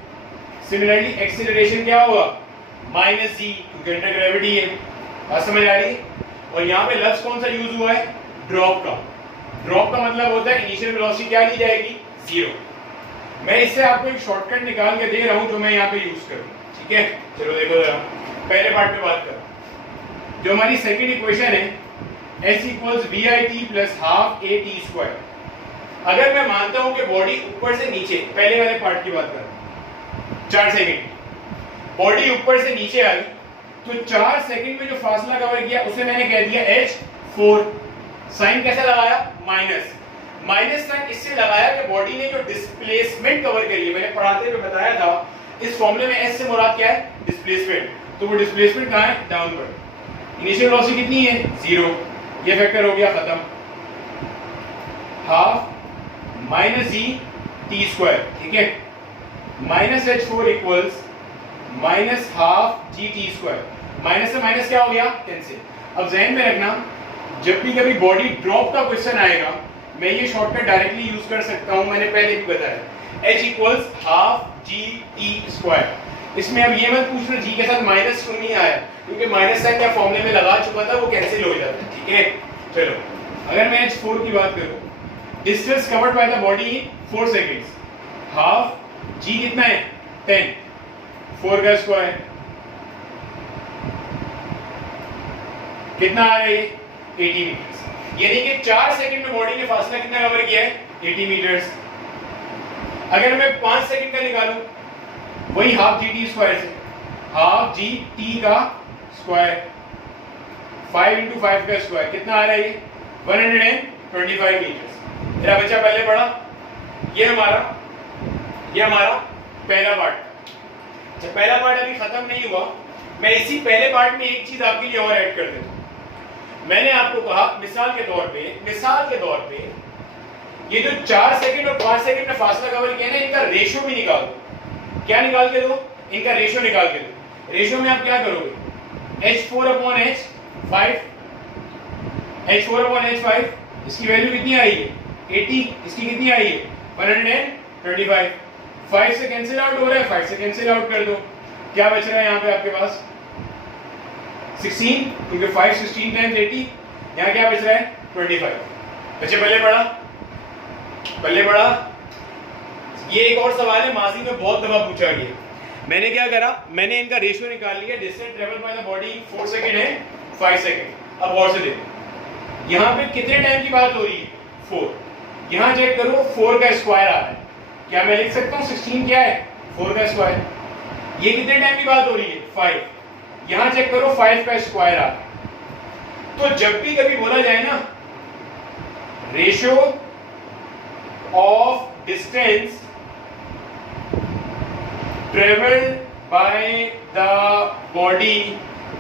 सिमिलरली एक्सीलरेशन क्या होगा -g, क्योंकि अंडर ग्रेविटी है। बात समझ आ रही है? और यहाँ पे लफ्ज कौन सा यूज हुआ है ड्रॉप का। ड्रॉप का मतलब होता है इनिशियल वेलोसिटी क्या ली जाएगी 0। मैं इससे आपको एक शॉर्टकट निकाल के दे रहा हूँ जो मैं यहाँ पे यूज करूँ। ठीक है, चलो देखो जरा पहले पार्ट पे बात करो। जो हमारी सेकंड इक्वेशन है s equals we I T plus half A T square. अगर मैं मानता हूं कि बॉडी ऊपर से नीचे, पहले वाले पार्ट की बात कर 4 सेकंड, बॉडी ऊपर से नीचे आई तो 4 सेकंड में जो फासला कवर किया उसे मैंने कह दिया h4। साइन कैसे लगाया? माइनस साइन इससे लगाया कि बॉडी ने जो डिस्प्लेसमेंट कवर करी है, मैंने पढ़ाते हुए बताया था इस फॉर्मूले में s से मुराद क्या है? डिस्प्लेसमेंट। तो वो डिस्प्लेसमेंट कहां है? डाउनवर्ड। इनिशियल वेलोसिटी कितनी है? 0। ये फैक्टर हो गया खत्म। Half minus G T square, ठीक है, minus h4 equals minus half G T square. Minus से माइनस क्या हो गया? कैंसिल। अब ज़हन में रखना, जब भी कभी बॉडी ड्रॉप का क्वेश्चन आएगा मैं ये शॉर्टकट डायरेक्टली यूज कर सकता हूं, मैंने पहले भी बताया, h equals half G T square. इसमें अब ये मत पूछना जी के साथ माइनस क्यों नहीं आया, क्योंकि माइनस साइन क्या फॉर्मूले में लगा चुका था, वो कैंसिल हो जाता है, ठीक है। चलो, अगर मैं h4 की बात करूं, distance covered by the body in 4 seconds, half G कितना है? 10, 4 का स्क्वायर कितना आ रहा है? 80 मीटर्स। यानी कि 4 सेकंड में बॉडी ने फासला कितना कवर किया है? 80 मीटर्स। अगर मैं 5 सेकंड का निकालूं, वही हाफ जी टी स्क्वायर से, हाफ जी टी का स्क्वायर 5 इंटू 5 का स्क्वायर कितना आ रहा है? 125 मीटर्स। मेरा बच्चा पहले पढ़ा, ये हमारा पहला पार्ट। जब पहला पार्ट अभी खत्म नहीं हुआ, मैं इसी पहले पार्ट में एक चीज आपके लिए और ऐड कर देता हूं। मैंने आपको कहा मिसाल के तौर पे ये जो 4 सेकंड और 5 सेकंड में फासला कवर किया ना, इनका रेशियो भी निकाल दो। क्या निकाल के दो? इनका रेशियो निकाल के दो। रेशियो में आप क्या करोगे? h4/h5, इसकी वैल्यू कितनी आई है? 80। इसकी कितनी आई है? 125। 5 से कैंसिल आउट हो रहा है, 5 से कैंसिल आउट कर दो। क्या बच रहा है यहाँ पे आपके पास? 16, क्योंकि 5 16 टाइम्स 80। यहाँ क्या बच रहा है? 25। बच्चे पहले पढ़ा। ये एक और सवाल है, माजी में बहुत दफा पूछा गया। मैंने क्या करा? मैंने इनका रेशियो निकाल लिया। Distance travel by the body 4 second है, 5 सेकंड। अब और से देखो, यहाँ पे कितने टाइम की बात हो रही है? 4। यहाँ चेक करो, 4 का स्क्वायर आ रहा है। क्या मैं लिख सकता हूँ 16 क्या है? 4 का स्क्वायर। ये कितने टाइम की बात हो रही है? 5। यहाँ चेक करो, 5 का स्क्वायर आ रहा है। तो जब भी कभी बोला जाए ना ratio of distance travelled by the body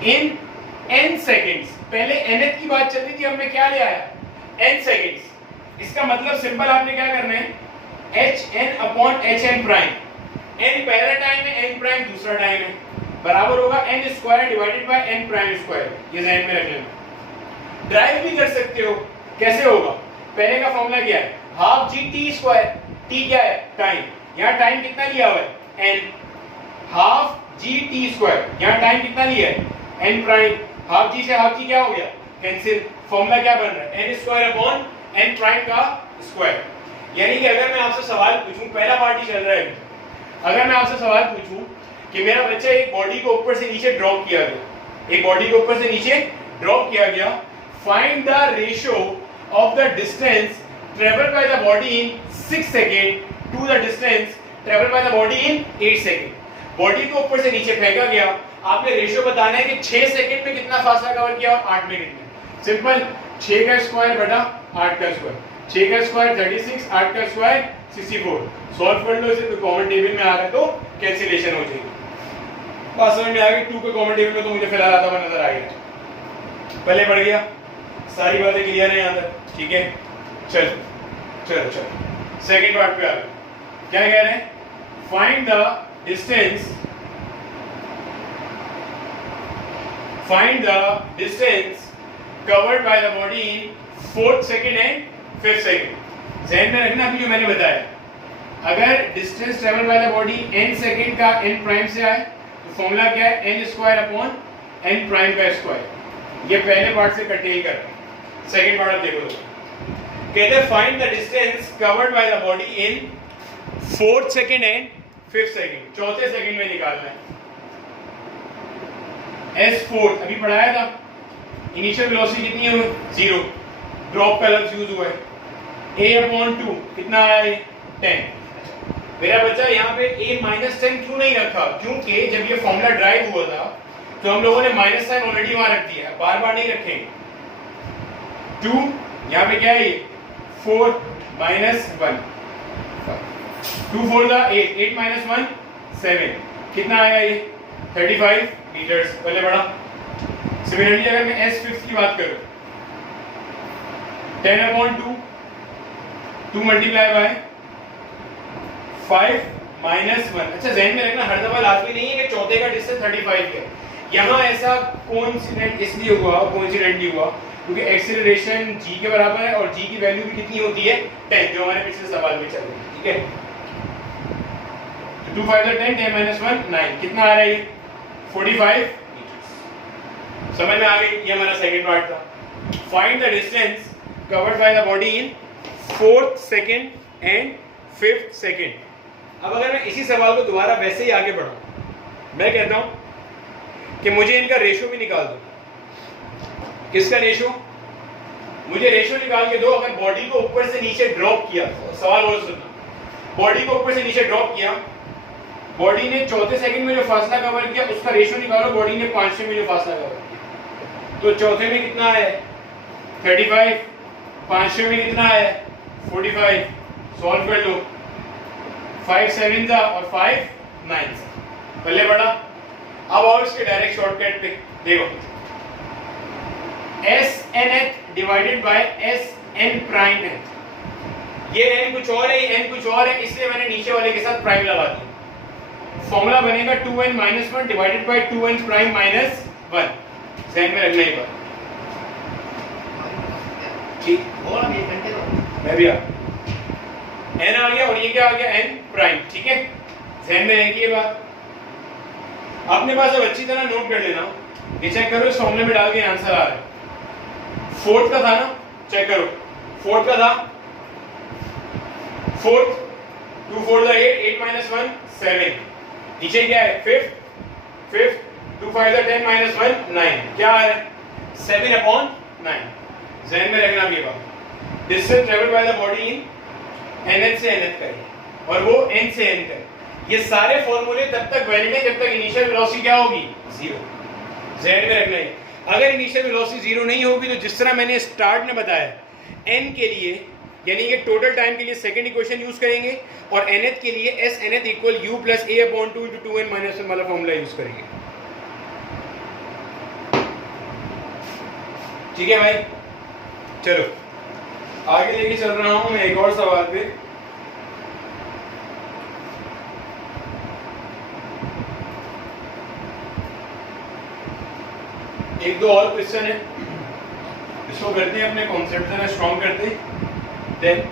in n seconds, पहले nth की बात चल रही थी, अब मैं क्या ले आया? n seconds. इसका मतलब सिंपल आपने क्या करना है? hn/hn prime. n पहला टाइम है, n प्राइम दूसरा टाइम है, बराबर होगा n square divided by n prime square. ये ध्यान में रख लेना। ड्राइव भी कर सकते हो, कैसे होगा? पहले का फॉर्मूला क्या है? Half G T square. T क्या है? टाइम। यहाँ टाइम कितना लिया हुआ है? n। Half G T square, यहाँ टाइम कितना लिया है? n prime. हाफ जी से हाफ जी क्या हो गया? कैंसिल। फॉर्मूला क्या बन रहा है? n square upon n prime का स्क्वायर। यानी कि अगर मैं आपसे सवाल पूछूं, पहला पार्ट ही चल रहा है, अगर मैं आपसे सवाल पूछूं कि मेरा बच्चा एक बॉडी को ऊपर से नीचे ड्रॉप किया गया, find the ratio of the distance travel by the body in 6 second to the distance travel by the body in 8 second. Body को ऊपर से नीचे फेंका गया, आपने रेशियो बताना है कि 6 सेकंड में कितना फासला कवर किया और 8 में कितना। सिंपल, 6 का स्क्वायर बटा 8 का स्क्वायर। 6 का स्क्वायर 36, 8 का स्क्वायर 64। सॉल्व कर लो इसे, तो कॉमन टेबल में आ रहा है तो कैंसिलेशन हो जाएगी। बात समझ में आ गई? 2 के कॉमन टेबल में तो मुझे फिलहाल आता हुआ नजर आ गया। पहले बढ़ गया, सारी बातें क्लियर है यहाँ तक, ठीक है। चलो सेकंड पार्ट पे आ गए। क्या कह रहे हैं? Find the distance covered by the body in 4th second and 5th second. ध्यान में रखना अभी जो मैंने बताया, अगर distance travel by the body n second का n प्राइम से आए तो फॉर्मूला क्या है? n square upon n prime का स्क्वायर। ये पहले पार्ट से कटे ही कर। सेकंड पार्ट अब देखो, कहते हैं find the distance covered by the body in 4th second and 5th second. चौथे सेकंड में निकालना है। S4 अभी पढ़ाया था, इनिशियल वेलोसिटी कितनी है? 0। ड्रॉप का लफ्ज यूज हुआ है। a/2 कितना आया है? 10। मेरा बच्चा यहाँ पे a-10 क्यों नहीं रखा? क्योंकि जब ये फॉर्मूला ड्राइव हुआ था तो हम लोगों ने माइनस साइन ऑलरेडी वहां रख दिया है, बार बार नहीं रखेंगे। 2 यहाँ पे क्या है? ये 4 - 1 2 4 दा 8 8 - 1 7 कितना आया ये? 35 मीटर्स। पहले बड़ा सिमिलरली अगर मैं s5 की बात करूं 10/2 2 मल्टीप्लाई बाय 5 - 1। अच्छा ज़हन में रखना, हर दफा लाजमी नहीं है कि चौथे का डिस्टेंस 35 है। यहाँ ऐसा कोइंसिडेंट इसलिए हुआ, कोइंसिडेंटली हुआ क्योंकि एक्सीलरेशन g के बराबर है और g की वैल्यू भी कितनी होती है? 10, जो हमारे पिछले सवाल में चल रही है। ठीक है, 2 5 10 10 - 1 9 कितना आ रहा है? 45 मीटर्स। समझ में आ गई? ये हमारा सेकंड पार्ट था। Find the distance covered by the body in 4th second and 5th second. अब अगर मैं इसी सवाल को दोबारा वैसे ही आगे बढ़ाऊं, मैं कहता हूं कि मुझे इनका रेशो भी निकाल दो। किसका रेशो? मुझे रेशो निकाल के दो। अगर बॉडी को ऊपर से नीचे ड्रॉप किया, सवाल और सुनना, बॉडी को ऊपर से नीचे ड्रॉप किया, बॉडी ने चौथे सेकंड में जो फासला कवर किया उसका रेशो निकालो। बॉडी ने 5वें में जो फासला कवर किया, तो चौथे में कितना है? 35। 5वें में कितना है? 45। सॉल्व कर लो। 5 7 और 5 9। पहले बड़ा। अब और इसके डायरेक्ट शॉर्टकट पे देखो, SNH डिवाइडेड बाय SN'। ये n कुछ और है, ये n कुछ और है, इसलिए मैंने नीचे वाले के साथ प्राइम लगा दिया। फॉर्मूला बनेगा 2n - 1 divided by 2n prime minus 1। ध्यान में रखना ही बात। ठीक, मैं भी आ n आ गया और ये क्या आ गया? n prime. ठीक है, ध्यान में रहेगी ये बात। अपने पास अब अच्छी तरह नोट कर लेना। ये चेक करो, इस फॉर्मूले में डाल के आंसर आ रहा है। 4th का था ना? चेक करो, 4th का था 4th 2 4 8 8 - 1 7। नीचे क्या है? 5th 2 5 10 - 1 9। क्या आ रहा है? 7/9। ध्यान में रखना ये बात। Distance travelled by the body in NH से NH करें और वो n से n करें। ये सारे फॉर्मूले तब तक वैलिड है जब तक इनिशियल वेलोसिटी क्या होगी? 0। ध्यान में रखना है। अगर इनिशियल वेलोसिटी 0 नहीं होगी तो जिस तरह मैंने स्टार्ट में बताया, n के लिए यानी कि टोटल टाइम के लिए सेकंड इक्वेशन यूज करेंगे और nth के लिए SNH = u + a/2 × 2n - 1 वाला फॉर्मूला यूज करेंगे। ठीक है भाई, चलो आगे लेके चल रहा हूं मैं एक और सवाल पे। एक दो और क्वेश्चन है, इसको करते हैं, अपने कॉन्सेप्ट से ना स्ट्रॉन्ग करते हैं, देन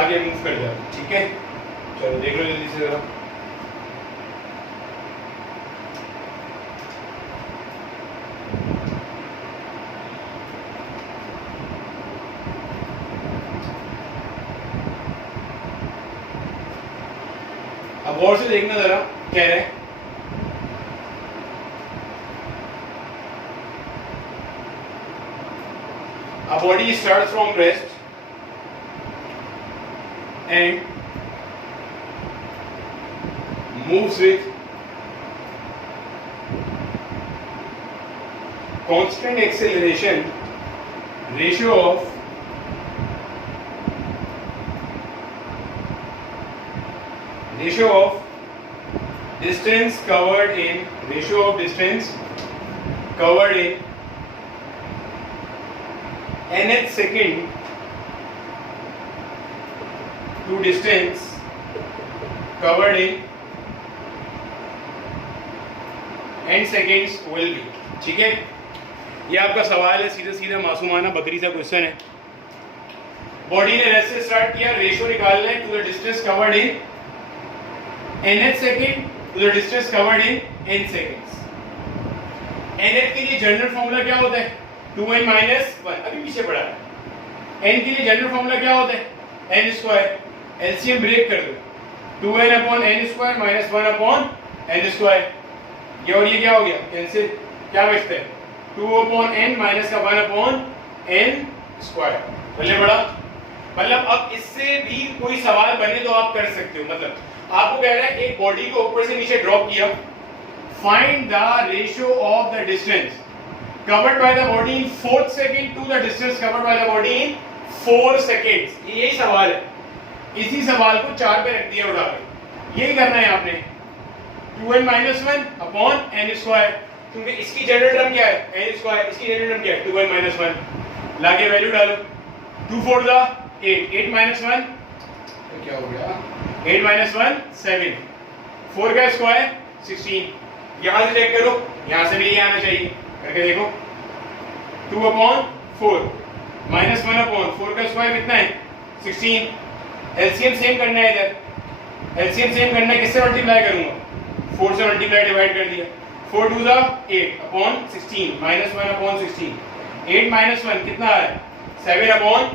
आगे मूव कर जाते हैं। ठीक है, चलो देख लो जल्दी से जरा। अब गौर से देखना जरा, कह रहे हैं a body starts from rest and moves with constant acceleration, ratio of distance covered in nth second to distance covered in n seconds will be। ठीक है, ये आपका सवाल है, सीधा सीधा मासूमाना बकरी सा क्वेश्चन है। बॉडी ने रेस्ट से स्टार्ट किया, रेशियो निकालना है to the distance covered in nth second to the distance covered in n seconds. nth के लिए जनरल फॉर्मूला क्या होता है? 2n - 1। अभी पीछे पड़ा है। n के लिए जनरल फॉर्मूला क्या होता है? n²। एलसीएम ब्रेक कर दो, 2n/n² - 1/n²। ये और ये क्या हो गया? कैंसिल। क्या बचता है? 2/n माइनस का 1/n स्क्वायर। बोले बड़ा मतलब अब इससे भी कोई सवाल बने तो आप कर सकते हो। मतलब आपको कह रहा है एक बॉडी को ऊपर से नीचे ड्रॉप किया, find the ratio of the distance covered by the body in 4 second to the distance covered by the body in 4 seconds. यही सवाल है, इसी सवाल को 4 पे रख दिया उड़ा के। यही करना है आपने, 2n - 1 अपॉन n स्क्वायर, क्योंकि इसकी जनरल टर्म क्या है n स्क्वायर, इसकी जनरल टर्म क्या है 2n - 1। लाके वैल्यू डालो, 2 4 दा 8, 8 - 1 तो क्या हो गया 8 - 1 7, 4 का स्क्वायर 16। यहां से चेक करो, यहां से भी ये आना चाहिए, करके देखो 2/4 माइनस 1/4 का स्क्वायर कितना है 16। एलसीएम सेम करना है, इधर एलसीएम सेम करना है, किससे मल्टीप्लाई करूंगा 4 से मल्टीप्लाई डिवाइड कर दिया, 4 2 दा 8 अपॉन 16 माइनस 1/16, 8 - 1 कितना है 7/16।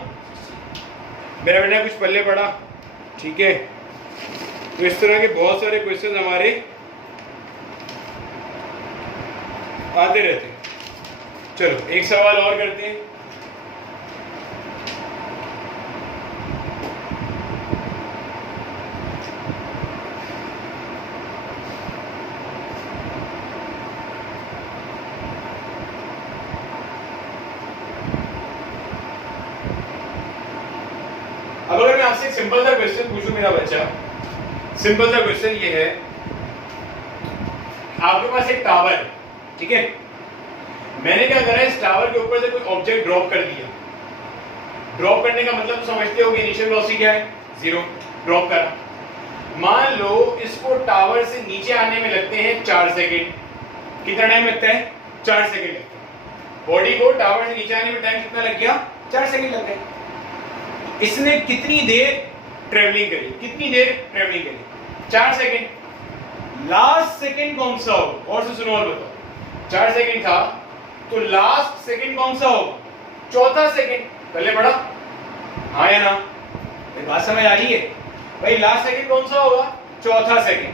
मेरा बेटा कुछ पल्ले पड़ा, ठीक है। तो इस तरह के बहुत सारे क्वेश्चन हमारे आते रहते हैं। चलो एक सवाल और करते हैं। अब अगर मैं आपसे एक सिंपल सा क्वेश्चन पूछूं मेरा बच्चा, सिंपल सा क्वेश्चन ये है, आपके पास एक टावर है, ठीक है। मैंने क्या करा, इस टावर के ऊपर से कोई ऑब्जेक्ट ड्रॉप कर दिया। ड्रॉप करने का मतलब तो समझते हो कि इनिशियल वेलोसिटी क्या है 0, ड्रॉप करा। मान लो इसको टावर से नीचे आने में लगते हैं 4 सेकंड। कितना टाइम लगता है 4 सेकंड लगता है। बॉडी को टावर से नीचे आने में टाइम कितना लग गया 4 सेकंड लग गए। इसने कितनी देर ट्रेवलिंग करी, कितनी देर ट्रेवलिंग करी 4 सेकंड। लास्ट सेकंड कौन सा हो, और से सुनो और बताओ। 4 सेकंड था तो लास्ट सेकंड कौन सा हो, चौथा सेकंड। पहले पढ़ा, हाँ या ना, बात समझ आ रही है भाई। लास्ट सेकंड कौन सा होगा, चौथा सेकंड।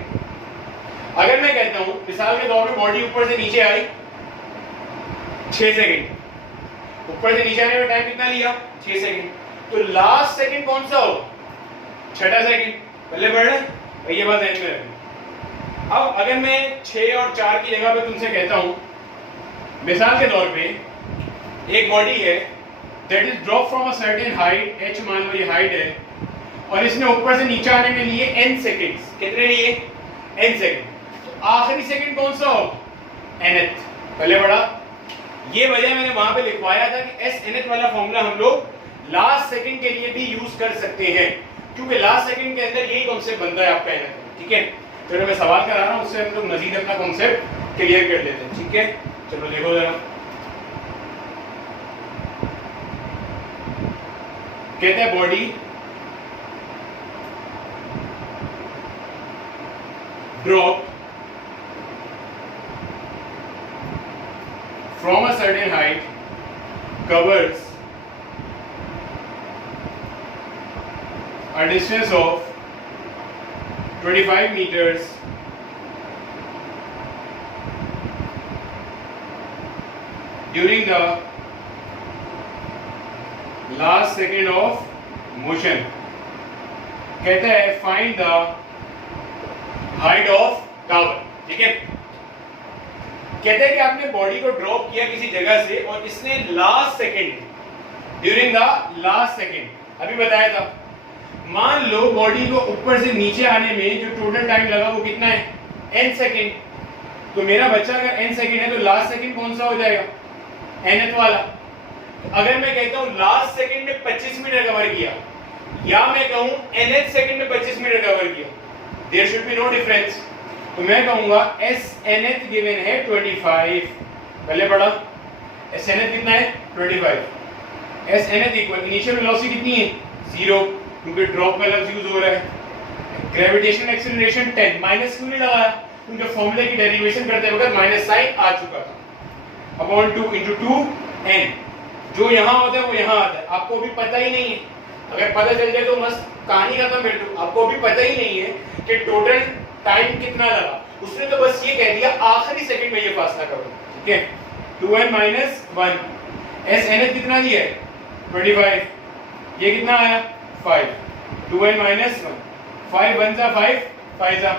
अगर मैं कहता हूं मिसाल के तौर पे बॉडी ऊपर से नीचे आई 6 सेकंड, ऊपर से नीचे आने में टाइम कितना लिया 6 सेकंड, तो लास्ट सेकंड कौन सा हो, छठा सेकंड। पहले पढ़ रहे भाई, ये बात ध्यान में रखना। अब अगर मैं 6 और 4 की जगह पे तुमसे कहता हूं, मिसाल के तौर पे एक बॉडी है that is drop from a certain height, h मान लो ये हाइट है, और इसने ऊपर से नीचे आने में लिए n सेकंड्स। कितने लिए n सेकंड। तो आखिरी सेकंड कौन सा हो, nth। पहले बड़ा, ये वजह मैंने वहां पे लिखवाया था कि s nth वाला फॉर्मूला हम लोग लास्ट सेकंड के लिए भी यूज कर सकते हैं, क्योंकि लास्ट सेकंड के अंदर यही कॉन्सेप्ट बनता है आपका nth, ठीक है। तो मैं सवाल करा रहा हूं, उससे हम लोग मजीद अपना कॉन्सेप्ट क्लियर कर लेते हैं, ठीक है। चलो देखो जरा, कहते हैं body drop from a certain height covers a distance of 25 meters during the last second of motion। कहते हैं find the height of tower, ठीक है। कहते हैं कि आपने बॉडी को ड्रॉप किया किसी जगह से और इसने last second, during the last second अभी बताया था। मान लो बॉडी को ऊपर से नीचे आने में जो टोटल टाइम लगा वो कितना है n सेकंड। तो मेरा बच्चा अगर n सेकंड है तो लास्ट सेकंड कौन सा हो जाएगा nth वाला। अगर मैं कहता हूं लास्ट सेकंड में 25 मिनट कवर किया, या मैं कहूं nth सेकंड में 25 मिनट कवर किया, there should be no difference. तो मैं कहूंगा s nth गिवन है 25। पहले पढ़ा, s nth कितना है 25। s nth equal initial velocity कितनी है 0, क्योंकि ड्रॉप का लफ्ज यूज हो रहा है। ग्रेविटेशनल एक्सीलरेशन 10, माइनस क्यों नहीं लगाया, क्योंकि फॉर्मूले की डेरिवेशन करते वक्त माइनस साइन आ चुका था। अपॉन 2 * 2n, जो यहां होता है वो यहां आता है। आपको भी पता ही नहीं है, अगर पता चल जाए तो मस्त कहानी खत्म कर दो। आपको भी पता ही नहीं है कि टोटल टाइम कितना लगा, उसने तो बस ये कह दिया आखिरी सेकंड में ये फासला करो, ठीक है। 2n minus 1, S N H कितना दिया है 25, ये कितना आया 5, 2n माइनस 1, 5 1 जा 5, 5 जा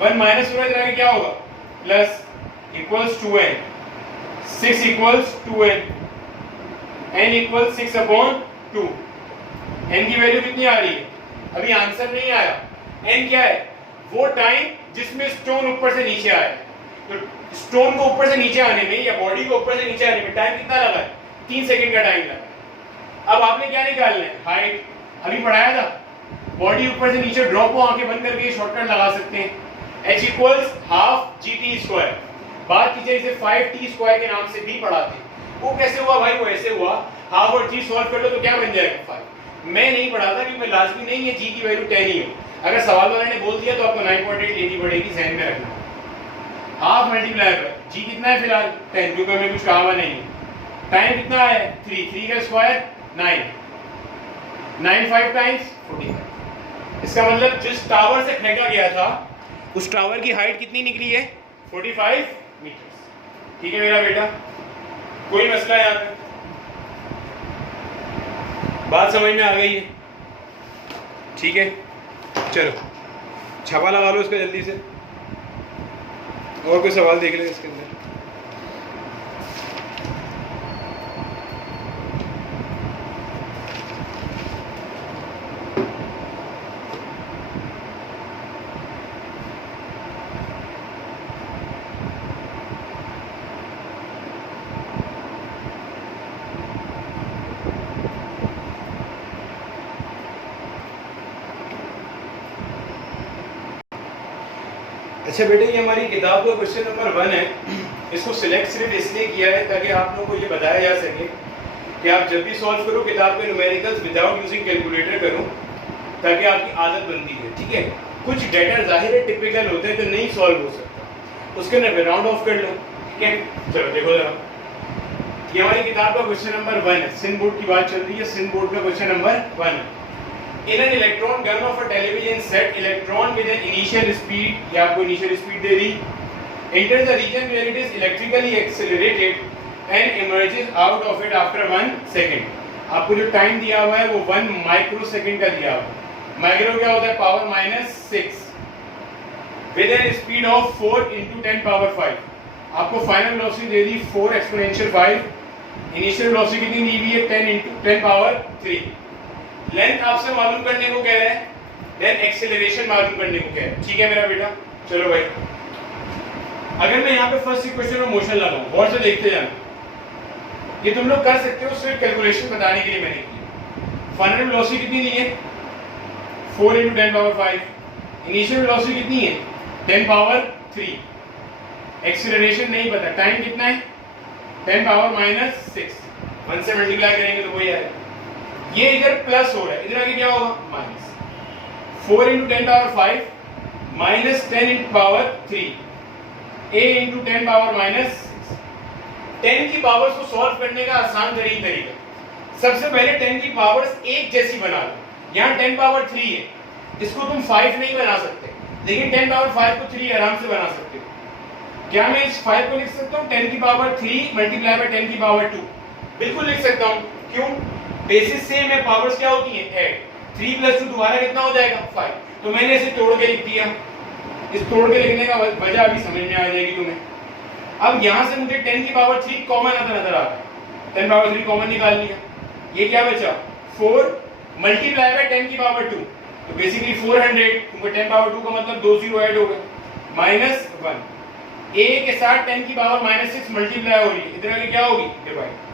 1 माइनस हो जाएगा क्या होगा plus equals 2n, 6 equals 2n, n equals 6 upon 2, n की वैल्यू कितनी आ रही है, अभी आंसर नहीं आया, n क्या है वो टाइम जिसमें स्टोन ऊपर से नीचे आया, तो स्टोन को ऊपर से नीचे आने में या बॉडी को ऊपर से नीचे आने में टाइम कितना लगा है 3 सेकंड का टाइम लगा। अब आपने क्या निकालना है हाइट, अभी पढ़ाया था बॉडी ऊपर से नीचे ड्रॉप हो, आंखें बंद करके शॉर्टकट लगा सकते हैं, h equals half gt square, बात कीजिए इसे 5t स्क्वायर के नाम से भी पढ़ाते हैं। वो कैसे हुआ भाई, वो ऐसे हुआ हाफ और g सॉल्व कर लो तो क्या बन जाएगा 5, मैं नहीं पढ़ाता क्योंकि लाजमी नहीं है g की वैल्यू 10 ही हो, अगर सवाल वाले ने बोल दिया तो आपको 9.8 लेनी पड़ेगी, ध्यान में रखना। हाफ मल्टीप्लाई बाय g कितना है फिलहाल 10, क्योंकि हमें कुछ कहा हुआ नहीं है, टाइम कितना है 3 का स्क्वायर 9, 9 5 टाइम्स 45, इसका मतलब जिस टावर से फेंका गया था उस टावर की हाइट कितनी निकली है 45 मीटर। ठीक है मेरा बेटा, कोई मसला यहाँ पे, बात समझ में आ गई है, ठीक है चलो छापा लगा लो इसका जल्दी से, और कोई सवाल देख ले इसके अंदर। अच्छा बेटे, ये हमारी किताब का क्वेश्चन नंबर 1 है, इसको सिलेक्ट सिर्फ इसलिए किया है ताकि आप लोगों को ये बताया जा सके कि आप जब भी सॉल्व करो किताब के न्यूमेरिकल्स विदाउट यूजिंग कैलकुलेटर करो, ताकि आपकी आदत बनती है। ठीक है, कुछ डेटा जाहिर है टिपिकल होते हैं जो नहीं सॉल्व हो सकता, उसके अंदर राउंड ऑफ कर लो। ठीक है, चलो देखो जरा, ये हमारी किताब का क्वेश्चन नंबर 1 है, सिंध बोर्ड की बात चल रही है, सिंध बोर्ड का क्वेश्चन नंबर 1 है। In an electron gun of a television set, electron with an initial speed, ये आपको initial speed they the, enters the region where it is electrically accelerated and emerges out of it after 1 second. आपको जो time दिया हुआ है वो 1 microsecond का दिया हुआ है। माइक्रो क्या होता है, power -6 with an speed of 4 into 10 power 5। आपको फाइनल वेलोसिटी दे दी 4 एक्सपोनेंशियल 5, इनिशियल वेलोसिटी कितनी दी हुई है 10 into 10 power 3। लेंथ आपसे मालूम करने को कह रहा है, देन एक्सेलरेशन मालूम करने को कह रहा है। ठीक है मेरा बेटा, चलो भाई, अगर मैं यहाँ पे फर्स्ट इक्वेशन में मोशन लगाऊं, गौर से देखते जाना, ये तुम लोग कर सकते हो, सिर्फ कैलकुलेशन बताने के लिए मैंने की। फाइनल वेलोसिटी कितनी दी है 4 into 10 power 5, इनिशियल वेलोसिटी कितनी है 10 power 3, एक्सेलरेशन नहीं पता, टाइम कितना है 10 power -6, 1 से मल्टीप्लाई करेंगे तो वही आएगा। ये इधर प्लस हो रहा है, इधर आगे क्या होगा minus, 4 into 10 power 5 minus 10 into power 3, a into 10 power -6। 10 की पावर्स को सॉल्व करने का आसान तरीका, सबसे पहले 10 की पावर्स एक जैसी बना लो। यहाँ 10 power 3 है, इसको तुम 5 नहीं बना सकते, लेकिन 10 power 5 को 3 आराम से बना सकते हो। क्या मैं इस 5 को लिख सकता हूँ 10 की पावर 3 मल्टीप्लाई बाय 10 की पावर 2, बिल्कुल लिख सकता हूँ। क्यों, बेसिस सेम है, पावर्स क्या होती हैं ऐड, 3 + 2 दोबारा कितना हो जाएगा 5, तो मैंने इसे तोड़ के लिख दिया। इस तोड़ के लिखने का वजह अभी समझ में आ जाएगी तुम्हें। अब यहाँ से मुझे 10 की पावर 3 कॉमन नजर आ रहा है, 10 पावर 3 कॉमन निकाल लिया, ये क्या बचा 4 मल्टीप्लाई बाय 10 की पावर 2, तो बेसिकली 400, क्योंकि 10 पावर 2 का मतलब 2 0 ऐड हो गए, -1, a के साथ 10 की पावर -6 मल्टीप्लाई हो रही है, इधर आगे क्या होगी डिवाइड।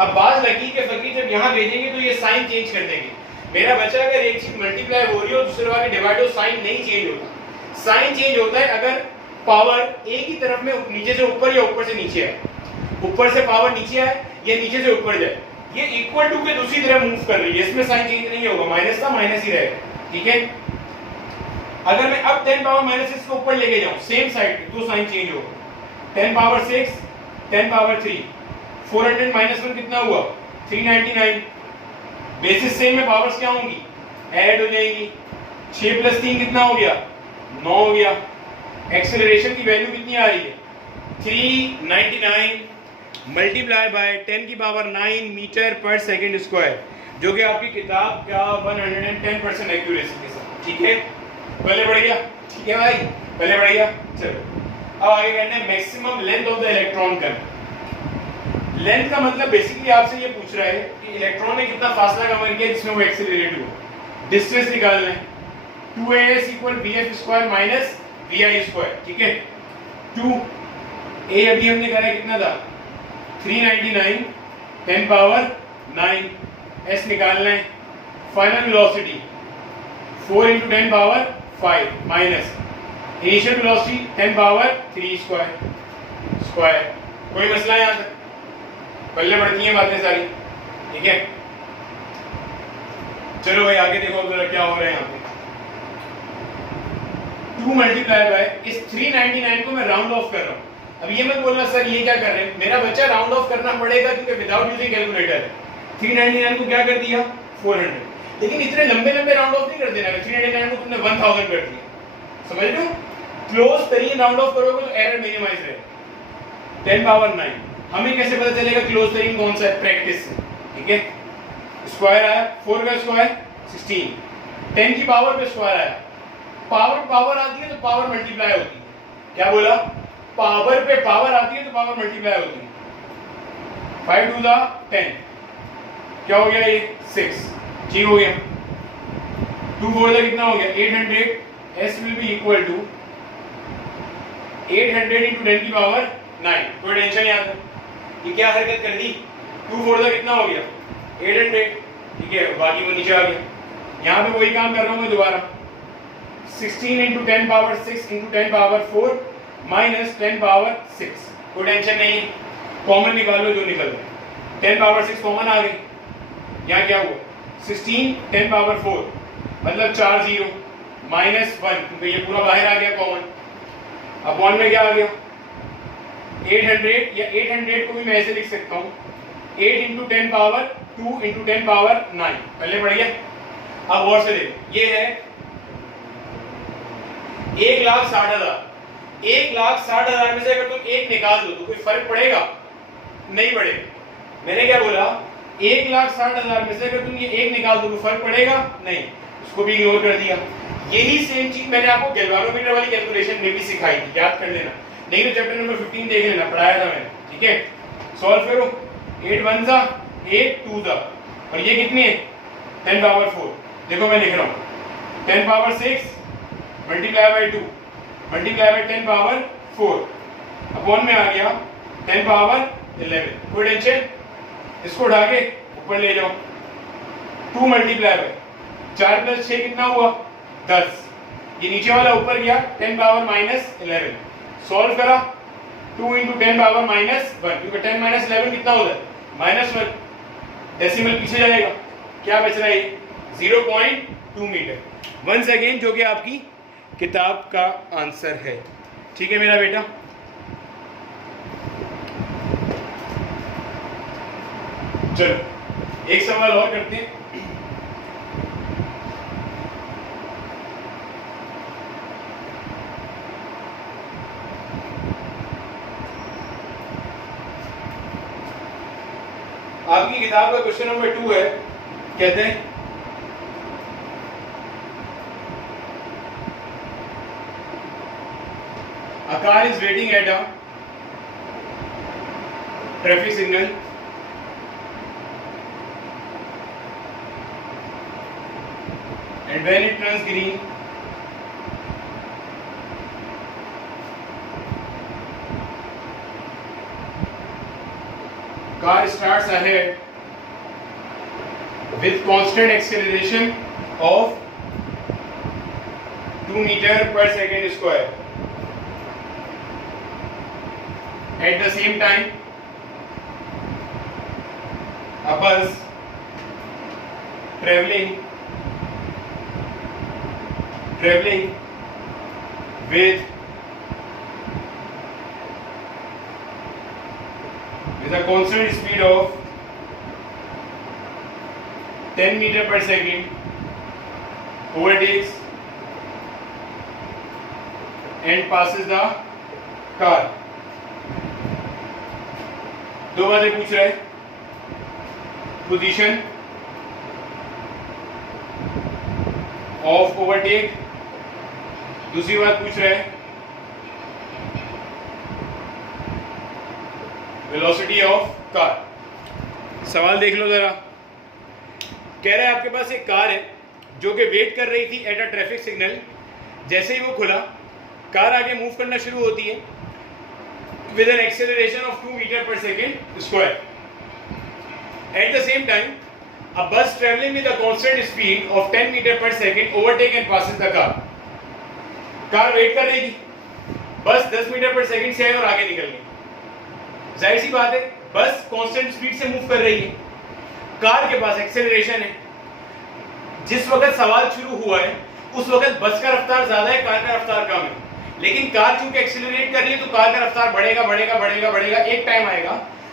अब बात लकी के फकीर जब यहाँ भेजेंगे तो ये साइन चेंज कर देंगे। मेरा बच्चा अगर एक चीज मल्टीप्लाई हो रही हो दूसरे वाले डिवाइड हो, साइन नहीं चेंज होता। साइन चेंज होता है अगर पावर एक ही तरफ में नीचे से ऊपर या ऊपर से नीचे आए, ऊपर से पावर नीचे आए या नीचे से ऊपर जाए, ये इक्वल टू के दूसरी तरफ मूव कर रही है, इसमें साइन चेंज नहीं होगा, माइनस का माइनस ही रहेगा। ठीक है, अगर मैं अब 10 पावर -6 को ऊपर लेके जाऊं सेम साइड पे तो साइन चेंज होगा। 10 पावर 6 10 पावर 3, 400 -1 कितना हुआ 399, बेसिस सेम में पावर्स क्या होंगी ऐड हो जाएंगी, 6 + 3 कितना हो गया 9 हो गया। एक्सेलरेशन की वैल्यू कितनी आ रही है 399, मल्टीप्लाई बाय 10 की पावर 9 मीटर पर सेकंड स्क्वायर, जो कि आपकी किताब का 110% एक्यूरेसी के साथ। ठीक है, पहले बढ़िया। ठीक है भाई, पहले बढ़िया। चलो अब आगे करना है maximum length of the electron current. Length का मतलब बेसिकली आपसे ये पूछ रहा है कि इलेक्ट्रॉन ने कितना फासला कवर किया जिसमें वो एक्सीलरेटेड हो। डिस्टेंस निकालना है 2as = vf² माइनस vi²। ठीक है, 2a अभी हमने करा कितना था 399 10 पावर 9। s निकालना है, final velocity 4 × 10 power 5 minus initial velocity 10 power 3 square. कोई मसला है यहाँ तक? पल्ले बढ़ती हैं बातें सारी। ठीक है, चलो भाई आगे देखो जरा क्या हो रहा है यहाँ पे। 2 मल्टीप्लाई बाय इस 399 को मैं राउंड ऑफ कर रहा हूँ। अब ये मत बोलना सर ये क्या कर रहे हैं, मेरा बच्चा राउंड ऑफ करना पड़ेगा क्योंकि विदाउट यूजिंग कैलकुलेटर है। 399 को क्या कर दिया 400, लेकिन इतने लंबे लंबे राउंड ऑफ नहीं कर देना। 399 को तुमने 1000 कर दिया, समझ लो। क्लोज तरीन राउंड ऑफ करोगे तो एरर मिनिमाइज रहे। 10 पावर 9 हमें कैसे पता चलेगा क्लोज तरीन कौन सा है? प्रैक्टिस से। ठीक है, स्क्वायर आया 4 का स्क्वायर 16, 10 की पावर पे स्क्वायर आया। पावर आती है तो पावर मल्टीप्लाई होती है। क्या बोला? पावर पे पावर आती है तो पावर मल्टीप्लाई होती है। 5 2 10, क्या हो गया ये 6। ठीक हो गया। 2 4 कितना हो गया 800। s will be equal to 800 × 10 की पावर 9। कोई टेंशन यहाँ पर, ये क्या हरकत कर दी? 2 4 कितना हो गया 800। ठीक है, बाकी वो नीचे आ गया। यहाँ पे वही काम कर रहा हूँ मैं दोबारा। 16 × 10 पावर 6 × 10 पावर 4 माइनस 10 पावर 6। कोई टेंशन नहीं है, कॉमन निकालो जो निकल रहा है। 10 पावर 6 कॉमन आ गई। यहाँ क्या हुआ 16 10 पावर 4 मतलब 4 0 माइनस 1, क्योंकि ये पूरा बाहर आ गया कॉमन। अपॉन में क्या आ गया 800, या 800 को भी मैं ऐसे लिख सकता हूँ 8 × 10 पावर 2 × 10 पावर 9। पहले बढ़िया। अब और से देखो, ये है 1,60,000। 1,60,000 में से अगर तुम एक निकाल दो तो कोई फर्क पड़ेगा? नहीं पड़ेगा। मैंने क्या बोला? 1,60,000 में से अगर तुम ये एक निकाल दो तो फर्क पड़ेगा? नहीं, उसको भी इग्नोर कर दिया। यही सेम चीज मैंने आपको गैल्वानोमीटर वाली कैलकुलेशन में भी सिखाई थी, याद कर लेना। नहीं तो चैप्टर नंबर 15 देख लेना, पढ़ाया था मैंने। ठीक है, सॉल्व करो। 8 1 8 2 और ये कितनी है 10 पावर 4। देखो मैं लिख रहा हूँ 10 power 6 multiply by 2 multiply by 10 power 4 upon में आ गया 10 पावर 11। कोई टेंशन? इसको उठा के ऊपर ले जाओ। 2 मल्टीप्लाई बाय 4 + 6 कितना हुआ 10। ये नीचे वाला ऊपर गया 10 पावर -11। सॉल्व करा 2 × 10 पावर -1, क्योंकि 10 - 11 कितना होता है -1। डेसिमल पीछे जाएगा, क्या बच रहा है 0.2 मीटर। वंस अगेन जो कि आपकी किताब का आंसर है। ठीक है मेरा बेटा, चलो एक सवाल और करते हैं। आपकी किताब का क्वेश्चन नंबर 2 है। कहते हैं a car is waiting at a traffic signal and when it turns green car starts ahead with constant acceleration of 2 meter per second square. At the same time, a bus traveling with a constant speed of 10 meter per second overtakes and passes the car. दो बातें पूछ रहा है, position of overtake, दूसरी बात पूछ रहा है वेलोसिटी ऑफ कार। सवाल देख लो जरा, कह रहा है आपके पास एक कार है जो कि वेट कर रही थी एट अ ट्रैफिक सिग्नल, जैसे ही वो खुला कार आगे मूव करना शुरू होती है with an acceleration of 2 meter per second square. At the same time, a bus traveling with a constant speed of 10 meter per second overtake and passes the car. Car wait कर रही थी, बस 10 metre पर second से आई और आगे निकल गई। जाहिर सी बात है, बस कांस्टेंट स्पीड से मूव कर रही है, कार के पास एक्सेलरेशन है। जिस वक्त सवाल शुरू हुआ है उस वक्त बस का रफ्तार ज्यादा है, कार का रफ्तार कम है, लेकिन कार चूंकि एक्सेलरेट कर रही है तो कार का रफ्तार बढ़ेगा बढ़ेगा बढ़ेगा बढ़ेगा। एक टाइम आएगा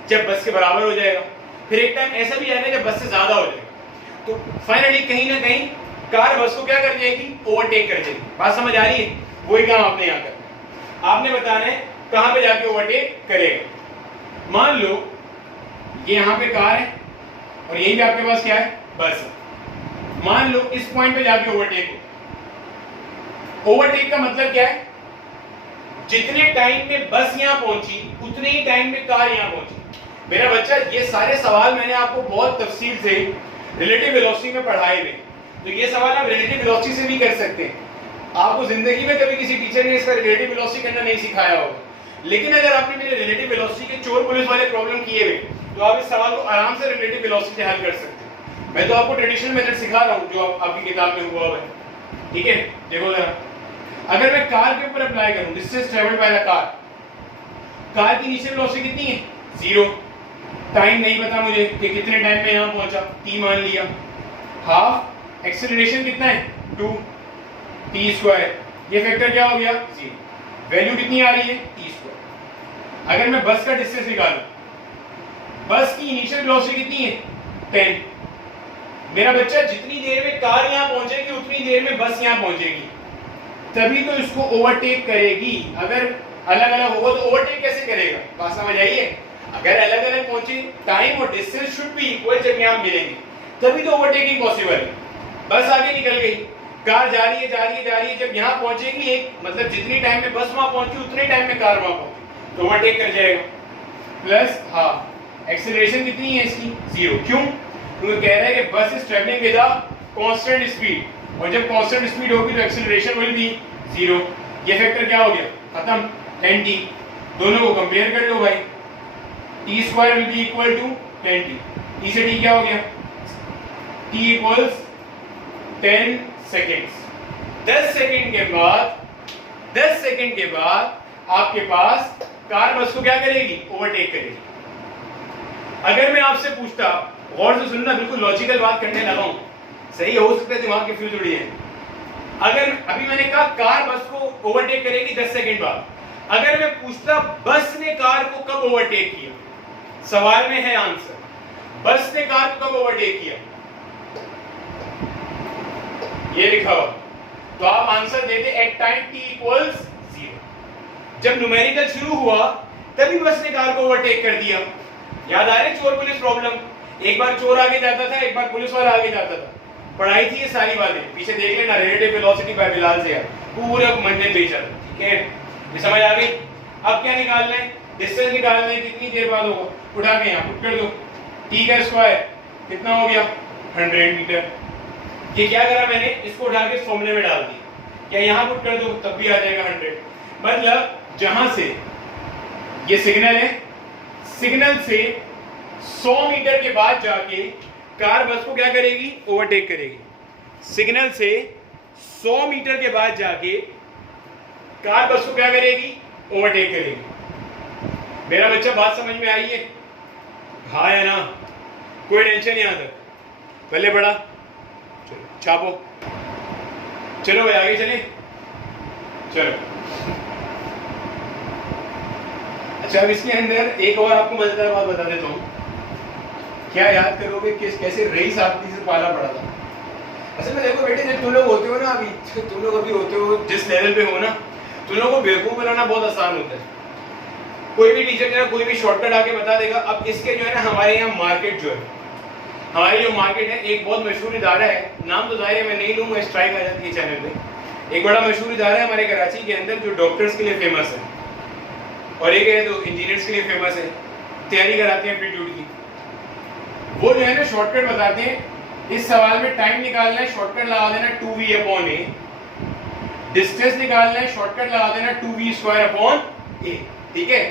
जब बस के बराबर हो जाएगा, फिर एक टाइम ऐसा भी आएगा जब बस से ज्यादा हो जाएगा। तो फाइनली कहीं ना कहीं कार बस को क्या कर जाएगी, ओवरटेक कर जाएगी। बात समझ आ रही है? वही काम आपने यहाँ करना, आपने बताना है कहां पे जाके ओवरटेक करेगा। मान लो ये यहाँ पे कार है और यहीं पे आपके पास क्या है, बस है। मान लो इस पॉइंट पे जाके ओवरटेक हो। ओवरटेक का मतलब क्या है, जितने टाइम में बस यहां पहुंची उतने ही टाइम में कार यहां पहुंची। मेरा बच्चा, ये सारे सवाल मैंने आपको बहुत तफसील से रिलेटिव वेलोसिटी में पढ़ाए हुए, तो ये सवाल आप रिलेटिव वेलोसिटी से भी कर सकते हैं। आपको जिंदगी में कभी किसी टीचर ने इसका रिलेटिव वेलोसिटी करना नहीं सिखाया होगा, लेकिन अगर आपने मेरे रिलेटिव वेलोसिटी के चोर पुलिस वाले प्रॉब्लम किए हुए तो आप इस सवाल को आराम से रिलेटिव वेलोसिटी से हल कर सकते हैं। मैं तो आपको ट्रेडिशनल मेथड सिखा रहा हूं जो आपकी किताब में हुआ है। ठीक है, देखो जरा, अगर मैं कार के ऊपर अप्लाई करूं, distance travelled by the car, car की इनिशियल वेलोसिटी कितनी है, 0। टाइम नहीं पता मुझे कि कितने टाइम में यहां पहुंचा, t मान लिया। हाफ एक्सेलरेशन कितना है, 2 t स्क्वायर, ये फैक्टर क्या हो गया, 0। वैल्यू कितनी आ रही है, t स्क्वायर। अगर मैं बस का डिस्टेंस निकालूं, बस की इनिशियल वेलोसिटी कितनी है, 10। मेरा बच्चा, जितनी देर में कार यहां पहुंचेगी उतनी देर में बस यहां पहुंचेगी, तभी तो इसको ओवरटेक करेगी। अगर अलग अलग होगा तो ओवरटेक कैसे करेगा, बात समझ आई है? अगर अलग अलग पहुंचे, टाइम और डिस्टेंस शुड बी इक्वल जब यहां मिलेंगे, तभी तो ओवरटेकिंग पॉसिबल है। बस आगे निकल गई, कार जा रही है जा रही है जा रही है, जब यहां पहुंचेगी एक मतलब जितनी टाइम में बस वहां पहुंची उतने टाइम में कार वहां पहुंची, तो ओवरटेक कर जाएगा। प्लस हाफ एक्सेलरेशन कितनी है इसकी, 0। क्यों? क्योंकि कह रहा है कि बस is travelling with a constant speed, और जब कांस्टेंट स्पीड होगी तो एक्सेलरेशन विल बी 0। ये फैक्टर क्या हो गया, खत्म, 10t। दोनों को कंपेयर कर लो भाई, t square will be equal to 10t। t से t क्या हो गया, t इक्वल्स 10 सेकेंड्स। 10 सेकेंड के बाद आपके पास कार बस को क्या करेगी, ओवरटेक करेगी। अगर मैं आपसे पूछता, गौर से सुनना, बिल्कुल लॉजिकल बात करने लगा हूं, सही हो सकता है दिमाग के फ्यूज उड़ी है। अगर अभी मैंने कहा कार बस को ओवरटेक करेगी 10 सेकंड बाद, अगर मैं पूछता बस ने कार को कब ओवरटेक किया, सवाल में है आंसर, बस ने कार को कब ओवरटेक किया, ये लिखा हुआ, तो आप answer they they at time t equals 0। जब न्यूमेरिकल शुरू हुआ तभी बस ने कार को ओवरटेक कर दिया। याद आ रही चोर पुलिस प्रॉब्लम, एक बार चोर आगे जाता था, एक बार पुलिस वाला आगे जाता था, पढ़ाई थी ये सारी बातें, पीछे देख लेना, रिलेटिव वेलोसिटी बाय बिलाल से पूरे मंजिल पे चल। ठीक है, ये समझ आ गई? अब क्या निकालना है, डिस्टेंस निकालना है, कितनी देर बाद होगा, उठा के यहाँ पुट कर दो, t का स्क्वायर कितना हो गया, 100 मीटर। ये क्या करा मैंने, इसको उठा के फॉर्मूले में डाल दिया, क्या यहाँ पुट कर दो तब भी आ जाएगा 100। मतलब जहां से ये सिग्नल है, सिग्नल से 100 मीटर के बाद जाके कार बस को क्या करेगी, ओवरटेक करेगी। सिग्नल से 100 मीटर के बाद जाके कार बस को क्या करेगी, ओवरटेक करेगी। मेरा बच्चा, बात समझ में आई है? हाँ या ना? कोई टेंशन यहां तक? पहले बड़ा चलो छापो, चलो भाई आगे चले, चलो। अच्छा, अब इसके अंदर एक और आपको मजेदार बात बता देता हूँ। क्या याद करोगे किस कैसे रईस आपकी से पाला पड़ा था? असल में देखो बेटे, जब तुम लोग होते हो ना, अभी तुम लोग अभी होते हो जिस लेवल पे हो ना, तुम लोगों को बेवकूफ बनाना बहुत आसान होता है। कोई भी टीचर जो है कोई भी शॉर्टकट आके बता देगा। अब इसके जो है ना हमारे यहाँ मार्केट जो है, हमारी जो मार्केट है, एक बहुत मशहूर इदारा है, नाम तो जाहिर है मैं नहीं लूँगा, स्ट्राइक आ जाती है चैनल पे। एक बड़ा मशहूर इदारा है हमारे कराची के अंदर जो डॉक्टर्स के लिए फेमस है, और एक है जो इंजीनियर्स के लिए फेमस है, तैयारी कराते हैं एप्टीट्यूड की। वो जो है ना शॉर्टकट बताते हैं। इस सवाल में टाइम निकालना है, शॉर्टकट लगा देना 2v/a। डिस्टेंस निकालना है, शॉर्टकट लगा देना 2v²/a। ठीक है,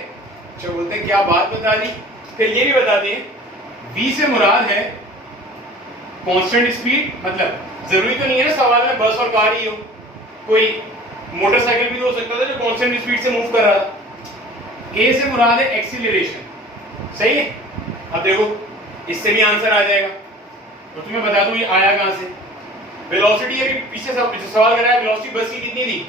अच्छा बोलते हैं क्या बात बता दी। फिर ये भी बता दें v से मुराद है कांस्टेंट स्पीड, मतलब जरूरी तो नहीं है ना सवाल में बस और कार ही हो, कोई मोटरसाइकिल भी हो सकता था जो कांस्टेंट स्पीड से मूव कर रहा था। a से मुराद है एक्सीलरेशन, सही है। अब देखो इससे भी आंसर आ जाएगा, तो तुम्हें बता दूं ये आया कहां से। वेलोसिटी अभी पीछे सवाल कराया, वेलोसिटी बस की कितनी थी।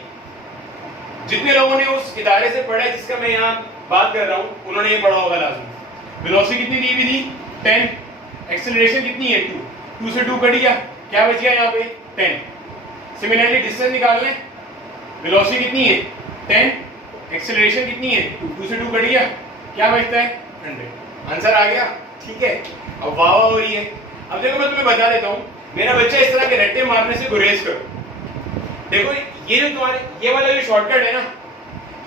जितने लोगों ने उस इदारे से पढ़ा है जिसका मैं यहाँ बात कर रहा हूँ उन्होंने ये पढ़ा होगा लाजमी। वेलोसिटी कितनी दी हुई थी 10, एक्सेलरेशन कितनी है 2 से 2 कट गया, क्या बच गया यहाँ पे 10। सिमिलरली डिस्टेंस निकालना है, वेलोसिटी कितनी है 10, एक्सेलरेशन कितनी है 2 से 2 कट गया, क्या बचता है 100। आंसर आ गया, ठीक है। अब वाह वाह हो रही है। अब देखो मैं तुम्हें बता देता हूँ, मेरा बच्चा इस तरह के रट्टे मारने से गुरेज करो। देखो ये जो तुम्हारे ये वाला जो शॉर्टकट है ना,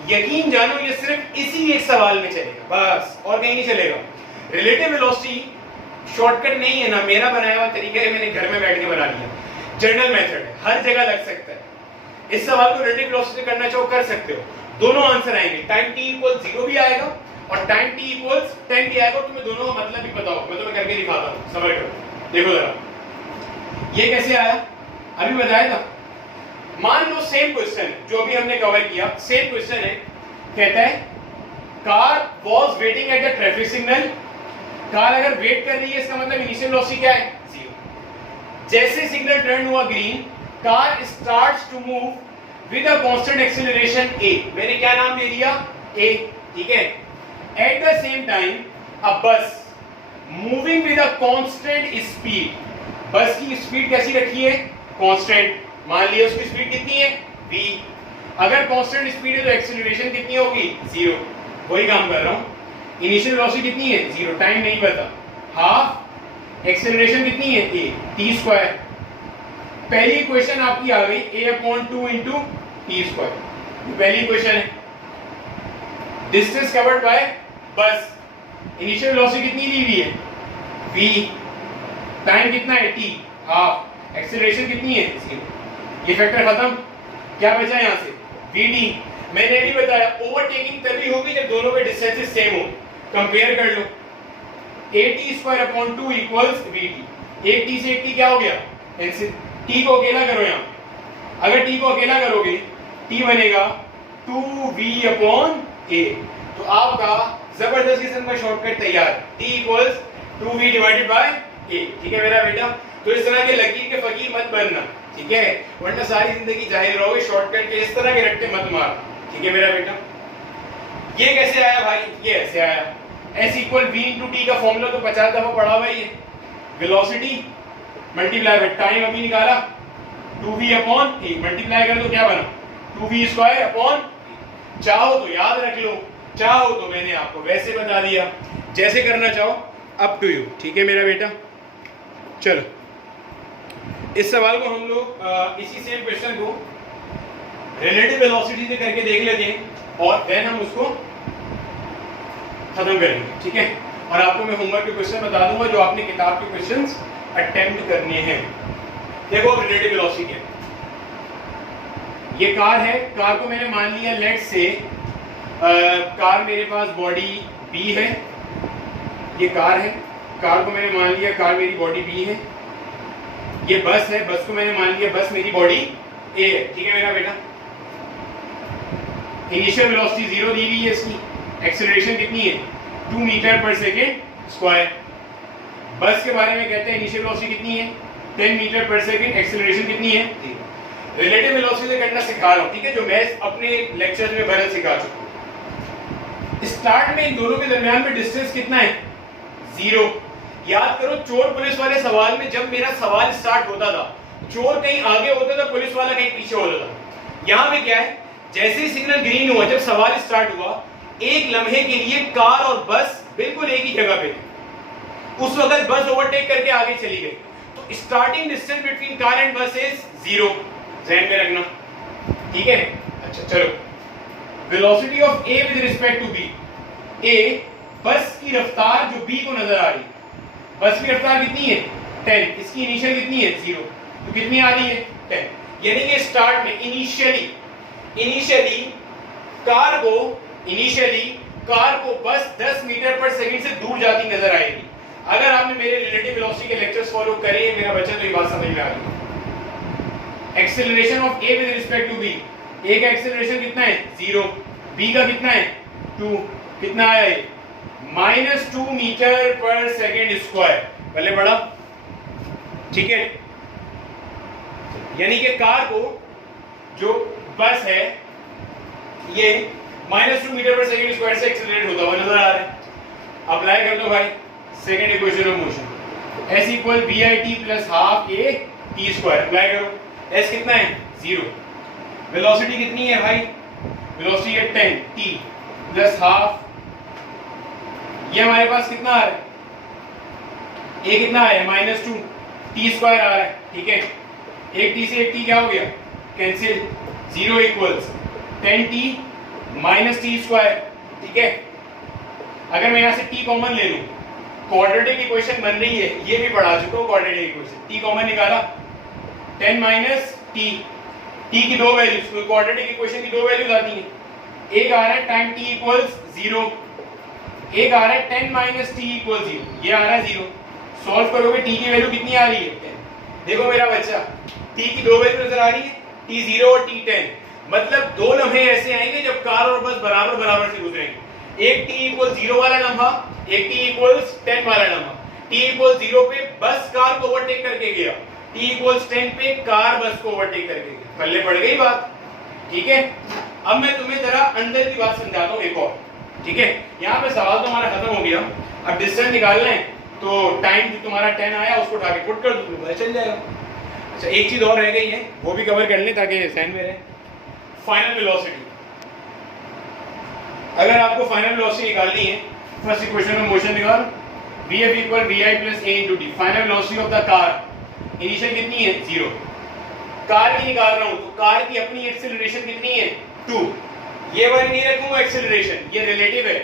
यकीन जानो ये सिर्फ इसी एक सवाल में चलेगा बस, और कहीं नहीं चलेगा। रिलेटिव वेलोसिटी शॉर्टकट नहीं है ना, मेरा बनाया हुआ तरीका है, मैंने घर में बैठ के बना लिया। जनरल मेथड है, हर जगह लग सकता है। इस सवाल को रिलेटिव वेलोसिटी करना चाहो कर सकते हो, दोनों आंसर आएंगे। टाइम t = 0 भी आएगा और टाइम t = 10 भी आएगा। तुम्हें दोनों का मतलब भी पता हो, मैं तुम्हें करके दिखाता हूँ, समझ करो। देखो जरा ये कैसे आया, अभी बताया था। मान लो सेम क्वेश्चन जो अभी हमने कवर किया, सेम क्वेश्चन है। कहता है car was waiting at the traffic signal. Car अगर वेट कर रही है इसका मतलब इनिशियल वेलोसिटी क्या है 0। जैसे सिग्नल टर्न हुआ green, car starts to move with a constant acceleration a। मैंने क्या नाम दे दिया a, ठीक है। At the same time a bus moving with a constant speed. Bus की स्पीड कैसी रखी है कांस्टेंट, मान लिया उसकी स्पीड कितनी है v। अगर कांस्टेंट स्पीड है तो एक्सीलरेशन कितनी होगी 0। वही काम कर रहा हूं। इनिशियल वेलोसिटी कितनी है 0, टाइम नहीं पता, हाफ एक्सीलरेशन कितनी है a t²। पहली इक्वेशन आपकी आ गई a/2 × t²। पहली इक्वेशन है। डिस्टेंस कवर्ड बाय बस, इनिशियल वेलोसिटी कितनी दी हुई है v, टाइम कितना है t हाफ, एक्सीलरेशन कितनी है 0। ये फैक्टर खत्म, क्या बचा यहां से vd। मैंने भी बताया ओवरटेकिंग तभी होगी जब दोनों के डिस्टेंसेस सेम हो। कंपेयर कर लो, at²/2 = vd। एक t से एक t क्या हो गया कैंसिल, t को अकेला करो यहाँ, अगर t को अकेला करोगे t बनेगा 2v/a। तो आपका जबरदस्त किस्म का शॉर्टकट तैयार, t = 2v/a। ठीक है मेरा बेटा। तो इस तरह के लकीर के फकीर मत बनना, ठीक है, वरना सारी जिंदगी जाहिल रहोगे। शॉर्टकट के इस तरह के रट्टे मत मार, ठीक है मेरा बेटा। ये कैसे आया भाई, ये ऐसे आया। s = v × t का फॉर्मूला तो 50 दफा पढ़ा हुआ है। वेलोसिटी मल्टीप्लाई बाय टाइम अभी निकाला 2v/a, मल्टीप्लाई कर दो क्या बना 2v²/a। चाहो तो याद रख लो, चाहो तो मैंने आपको वैसे बता दिया, जैसे करना चाहो अप टू यू, ठीक है मेरा बेटा। चलो इस सवाल को हम लोग इसी सेम क्वेश्चन को रिलेटिव वेलोसिटी से करके देख लेते हैं और देन हम उसको खत्म करेंगे, ठीक है। और आपको मैं होमवर्क के क्वेश्चन बता दूंगा जो आपने किताब के क्वेश्चंस अटेम्प्ट करने हैं। देखो अब रिलेटिव वेलोसिटी है, ये कार है, कार को मैंने मान लिया लेट से कार मेरे पास बॉडी B है, ये कार है, कार को मैंने मान लिया कार मेरी बॉडी B है। ये बस है, बस को मैंने मान लिया बस मेरी बॉडी A है, ठीक है मेरा बेटा। इनिशियल वेलोसिटी 0 दी हुई है, इसकी एक्सेलरेशन कितनी है 2 मीटर/सेकंड²। बस के बारे में कहते हैं इनिशियल वेलोसिटी कितनी है 10 मीटर/सेकंड, एक्सेलरेशन कितनी है 0। रिलेटिव वेलोसिटी से करना सिखा रहा हूं, ठीक है, जो मैं अपने लेक्चर्स में भरल सिखा चुका हूं। स्टार्ट में इन दोनों के दरमियान में डिस्टेंस कितना है 0। याद करो चोर पुलिस वाले सवाल में जब मेरा सवाल स्टार्ट होता था, चोर कहीं आगे होता था, पुलिस वाला कहीं पीछे होता था। यहाँ पे क्या है, जैसे ही सिग्नल ग्रीन हुआ, जब सवाल स्टार्ट हुआ, एक लम्हे के लिए कार और बस बिल्कुल एक ही जगह पे थी। उस वक्त बस ओवरटेक करके आगे चली गई, तो starting distance between car and bus is 0, ध्यान में रखना, ठीक है। अच्छा चलो, velocity of A with respect to B, A bus की रफ्तार जो बी को नजर आ रही है, बस की रफ्तार कितनी है 10, इसकी इनिशियल कितनी है 0, तो कितनी आ रही है 10, यानी कि स्टार्ट में इनिशियली कार को बस 10 मीटर पर सेकंड से दूर जाती नजर आएगी। अगर आपने मेरे रिलेटिव वेलोसिटी के लेक्चर्स फॉलो करे मेरा बच्चा, तो ये बात समझ में आ गई। Acceleration of A with respect to B, A का एक्सेलरेशन कितना है 0, बी का कितना है 2, कितना आया है -2 मीटर पर सेकंड स्क्वायर, पहले बढ़ा, ठीक है। यानी कि कार को जो बस है ये -2 मीटर पर सेकंड स्क्वायर से एक्सेलरेट होता हुआ नजर आ रहा है। अप्लाई कर दो भाई second equation of motion, s equal vit plus half a t square, apply करो, s कितना है 0, वेलोसिटी कितनी है भाई, वेलोसिटी है 10 t प्लस हाफ, ये हमारे पास कितना आ रहा है, a कितना आया है -2 t स्क्वायर आ रहा है, ठीक है। एक t से एक t क्या हो गया cancel, 0 equals 10t minus T square, ठीक है। अगर मैं यहां से t कॉमन ले लूं, क्वाड्रेटिक इक्वेशन बन रही है, ये भी पढ़ा चुका हूं क्वाड्रेटिक इक्वेशन, t कॉमन निकाला 10 माइनस t, t की दो वैल्यूज, तो क्वाड्रेटिक इक्वेशन की दो वैल्यूज आती हैं, एक आ रहा है टाइम t इक्वल्स 0, एक आ रहा है 10 माइनस t इक्वल 0, ये आ रहा है 0, सॉल्व करोगे t की वैल्यू कितनी आ रही है 10। देखो मेरा बच्चा, t की दो वैल्यू नजर आ रही है, t0 और t10, मतलब दो लम्हे ऐसे आएंगे जब कार और बस बराबर बराबर से गुजरेंगे, एक t इक्वल 0 वाला लम्हा, एक t इक्वल्स 10 वाला लम्हा। t इक्वल 0 पे बस कार को ओवरटेक करके गया, t इक्वल्स 10 पे कार बस को ओवरटेक करके गया, पल्ले पड़ गई बात, ठीक है। अब मैं तुम्हें जरा अंदर की बात समझाता हूँ एक और, ठीक है। यहाँ पे सवाल तो हमारा खत्म हो गया, अब डिस्टेंस निकालना है, तो टाइम जो तुम्हारा 10 आया उसको उठा के पुट कर दो, पता चल जाएगा। अच्छा एक चीज और रह गई है, वो भी कवर कर लें ताकि ध्यान में रहे, फाइनल वेलोसिटी। अगर आपको फाइनल वेलोसिटी निकालनी है, फर्स्ट इक्वेशन में मोशन निकाल, vf equal vi plus a into D, final velocity of the car, initial कितनी है 0, कार की निकाल रहा हूं तो कार की अपनी एक्सेलरेशन कितनी है 2, ये वाली नहीं रखूंगा एक्सेलरेशन, ये रिलेटिव है,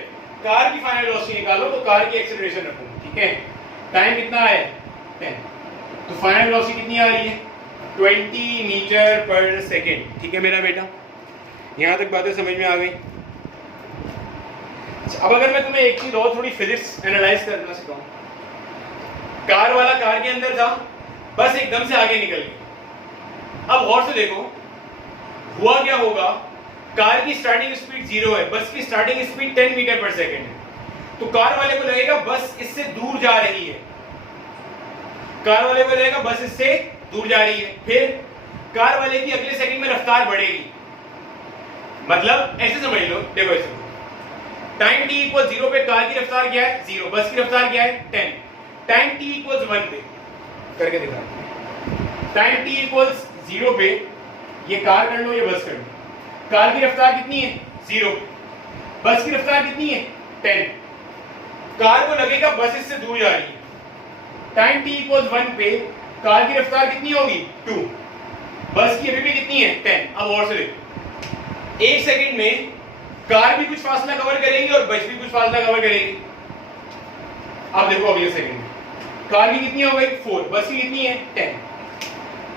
कार की फाइनल वेलोसिटी निकालो तो कार की एक्सेलरेशन रखूंगा, ठीक है। टाइम कितना है 10, तो फाइनल वेलोसिटी कितनी आ रही है 20 मीटर पर सेकेंड, ठीक है मेरा बेटा, यहां तक बातें समझ में आ गई। अब अगर मैं तुम्हें एक चीज और थोड़ी फिजिक्स एनालाइज करना सिखाऊं, कार वाला कार के अंदर था, बस एकदम से आगे निकल गई। अब गौर से देखो हुआ क्या होगा, कार की स्टार्टिंग स्पीड 0 है, बस की स्टार्टिंग स्पीड 10 मीटर पर सेकेंड है, तो कार वाले को लगेगा बस इससे दूर जा रही है, कार वाले को लगेगा बस इससे दूर जा रही है, फिर कार वाले की अगले सेकंड में रफ्तार बढ़ेगी, मतलब ऐसे समझ लो, देखो ऐसे टाइम t इक्वल 0 पे कार की रफ्तार क्या है 0, बस की रफ्तार क्या है 10, टाइम t इक्वल्स 1 पे करके दिखा, टाइम t इक्वल्स 0 पे ये कार कर लो ये बस कर लो, कार की रफ्तार कितनी है 0, बस की रफ्तार कितनी है 10, कार को लगेगा बस इससे दूर जा रही है, टाइम t इक्वल्स 1 पे कार की रफ्तार कितनी होगी 2, बस की अभी भी कितनी है 10। अब और से देखो, एक सेकंड में कार भी कुछ फासला कवर करेगी और बस भी कुछ फासला कवर करेगी। अब देखो अगले सेकंड में कार की कितनी हो गई 4, बस की कितनी है 10।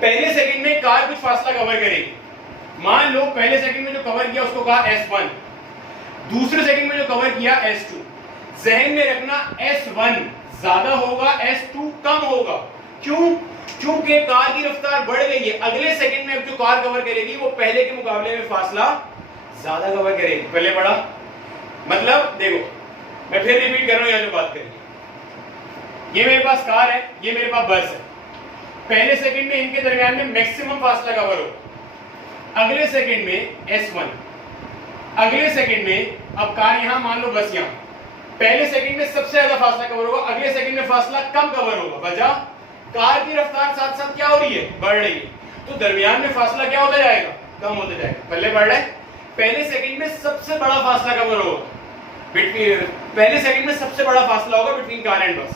पहले सेकंड में कार कुछ फासला कवर करेगी, मान लो पहले सेकंड में जो कवर किया उसको कहा S1, दूसरे सेकंड में जो कवर किया S2। जहन में रखना S1 ज्यादा होगा, S2 कम होगा, क्यों? क्योंकि कार की रफ्तार बढ़ गई है, अगले सेकंड में अब जो कार कवर करेगी वो पहले के मुकाबले में फासला ज्यादा कवर करेगी, पहले बड़ा। मतलब देखो मैं फिर रिपीट कर रहा हूं, यहां जो बात करेंगे, ये मेरे पास कार है, ये मेरे पास बस है, पहले सेकंड में इनके दरमियान में मैक्सिमम फासला कवर हो, अगले सेकंड में S1, अगले सेकंड में अब कार यहां मान लो बस यहां, पहले सेकंड में सबसे ज्यादा फासला कवर होगा, अगले सेकंड में फासला कम कवर होगा, वजह कार की रफ्तार साथ साथ क्या हो रही है बढ़ रही है, तो दरमियान में फासला क्या होता जाएगा कम होता जाएगा, पहले बढ़ रहा है, पहले सेकंड में सबसे बड़ा फासला कवर होगा, बिटवीन पहले सेकंड में सबसे बड़ा फासला होगा बिटवीन कार एंड बस,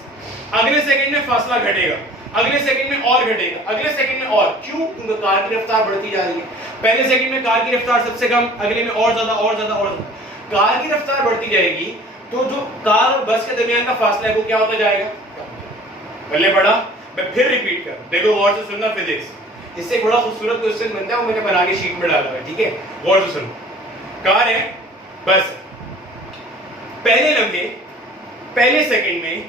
अगले सेकंड में फासला घटेगा, अगले सेकंड में और घटेगा, अगले सेकंड में और, क्यों? क्योंकि कार की रफ्तार बढ़ती जा रही है। पहले सेकंड में कार की रफ्तार सबसे कम, अगले में और ज्यादा और ज्यादा और ज्यादा। कार की रफ्तार बढ़ती जाएगी तो जो कार और बस के दरमियान का फासला है वो क्या होता जाएगा? पहले बढ़ा। मैं फिर रिपीट कर, देखो गौर से सुनना फिजिक्स, इससे बड़ा खूबसूरत क्वेश्चन बनता है, वो मैंने बना के शीट में डाला है, ठीक है? गौर से सुनो, कार है, बस, पहले लम्हे, पहले सेकंड में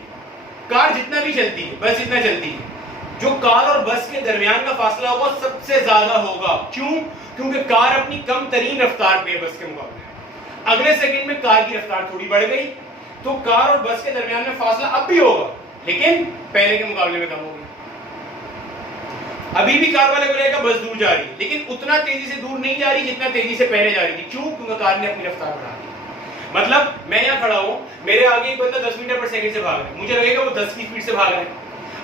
कार जितना भी चलती है, बस जितना चलती है, जो कार और बस के दरमियान का फासला होगा सबसे ज्यादा होगा। क्यों? क्योंकि कार अपनी कम तरीन रफ्तार पे है बस के मुकाबले। अगले सेकंड में कार की रफ्तार थोड़ी बढ़ गई तो कार और बस के दरमियान में फासला अब भी होगा, लेकिन पहले के मुकाबले में कम होगा। अभी भी कार वाले को लगेगा बस दूर जा रही है, लेकिन उतना तेजी से दूर नहीं जा रही जितना तेजी से पहले जा रही थी। क्यों? क्योंकि कार ने अपनी रफ्तार बढ़ा दी। मतलब मैं यहाँ खड़ा हूं, मेरे आगे एक बंदा 10 मीटर पर सेकंड से भाग रहा है, मुझे लगेगा वो 10 की स्पीड से भाग रहा है।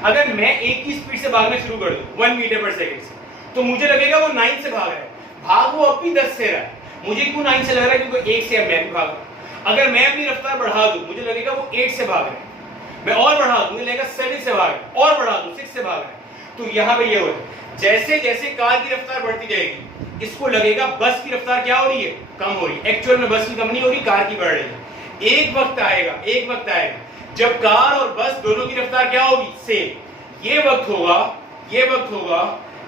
अगर मैं 1 की स्पीड से भागना शुरू कर दूं 1 मीटर पर सेकंड से, तो मुझे लगेगा वो 9 से भाग रहा है। भाग वो अब भी 10 से रहा है, मुझे क्यों 9 से लग रहा है? क्योंकि 1 से अब मैं भी भाग रहा हूं। अगर मैं अपनी रफ्तार बढ़ा दूं, मुझे लगेगा वो 8 से भाग रहा है। मैं और बढ़ा दूं, मुझे लगेगा 7 से भाग रहा है, और बढ़ा दूं 6 से भाग रहा है। तो यहाँ पे ये हो रहा है, जैसे जैसे कार की रफ्तार बढ़ती जाएगी, इसको लगेगा बस की रफ्तार क्या हो रही है? कम हो रही है। एक्चुअल में बस की कम नहीं हो रही, कार की बढ़ रही है। एक वक्त आएगा जब कार और बस दोनों की रफ्तार क्या होगी? सेम। ये वक्त होगा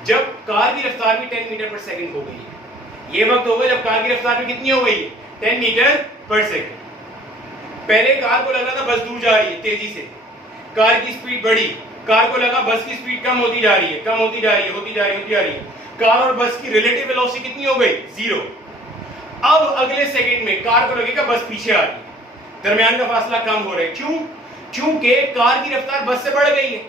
जब कार की रफ्तार भी 10 मीटर पर सेकंड हो गई है। ये वक्त होगा जब कार की रफ्तार भी कितनी हो गई है? 10 मीटर पर सेकंड। पहले कार को लगा था बस दूर जा रही है तेजी से, कार की स्पीड बढ़ी, कार को लगा बस की स्पीड कम होती जा रही है। कार और बस की रिलेटिव वेलोसिटी कितनी हो गई? 0। अब अगले सेकंड में कार को लगेगा बस पीछे आ रही है, दरमियान का फासला कम हो रहा है। क्यों? क्योंकि कार की रफ्तार बस से बढ़ गई है।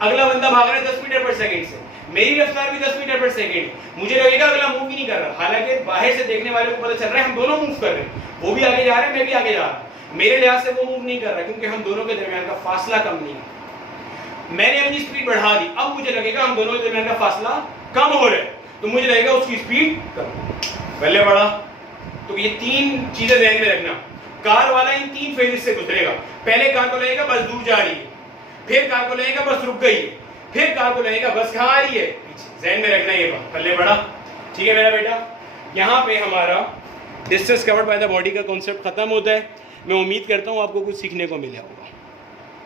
अगला बंदा भाग रहा है 10 मीटर पर सेकंड से, मेरी रफ्तार भी 10 मीटर पर सेकंड, मुझे लगेगा अगला मूव ही नहीं कर रहा। हालांकि बाहर से देखने वाले को पता चल रहा है हम दोनों मूव कर रहे हैं, वो भी आगे जा रहे हैं, मैं भी आगे जा रहा हूं। मेरे लिहाज से वो मूव नहीं कर रहा क्योंकि हम दोनों के दरमियान का फासला कम नहीं है। मैंने अपनी स्पीड बढ़ा दी, अब मुझे लगेगा हम दोनों के दरमियान का फासला कम हो रहा है, तो मुझे लगेगा उसकी स्पीड कम। पहले बढ़ा। तो ये 3 चीजें ध्यान में रखना। कार वाला इन 3 फेजेस से गुजरेगा। पहले कार को लगेगा बस दूर जा रही है, फिर कार को लगेगा बस रुक गई है, फिर कार को लगेगा बस कहां आ रही है? पीछे। ध्यान में रखना ये बात। पहले बढ़ा, ठीक है मेरा बेटा? यहाँ पे हमारा distance covered by the body का कॉन्सेप्ट खत्म होता है। मैं उम्मीद करता हूँ आपको कुछ सीखने को मिला होगा।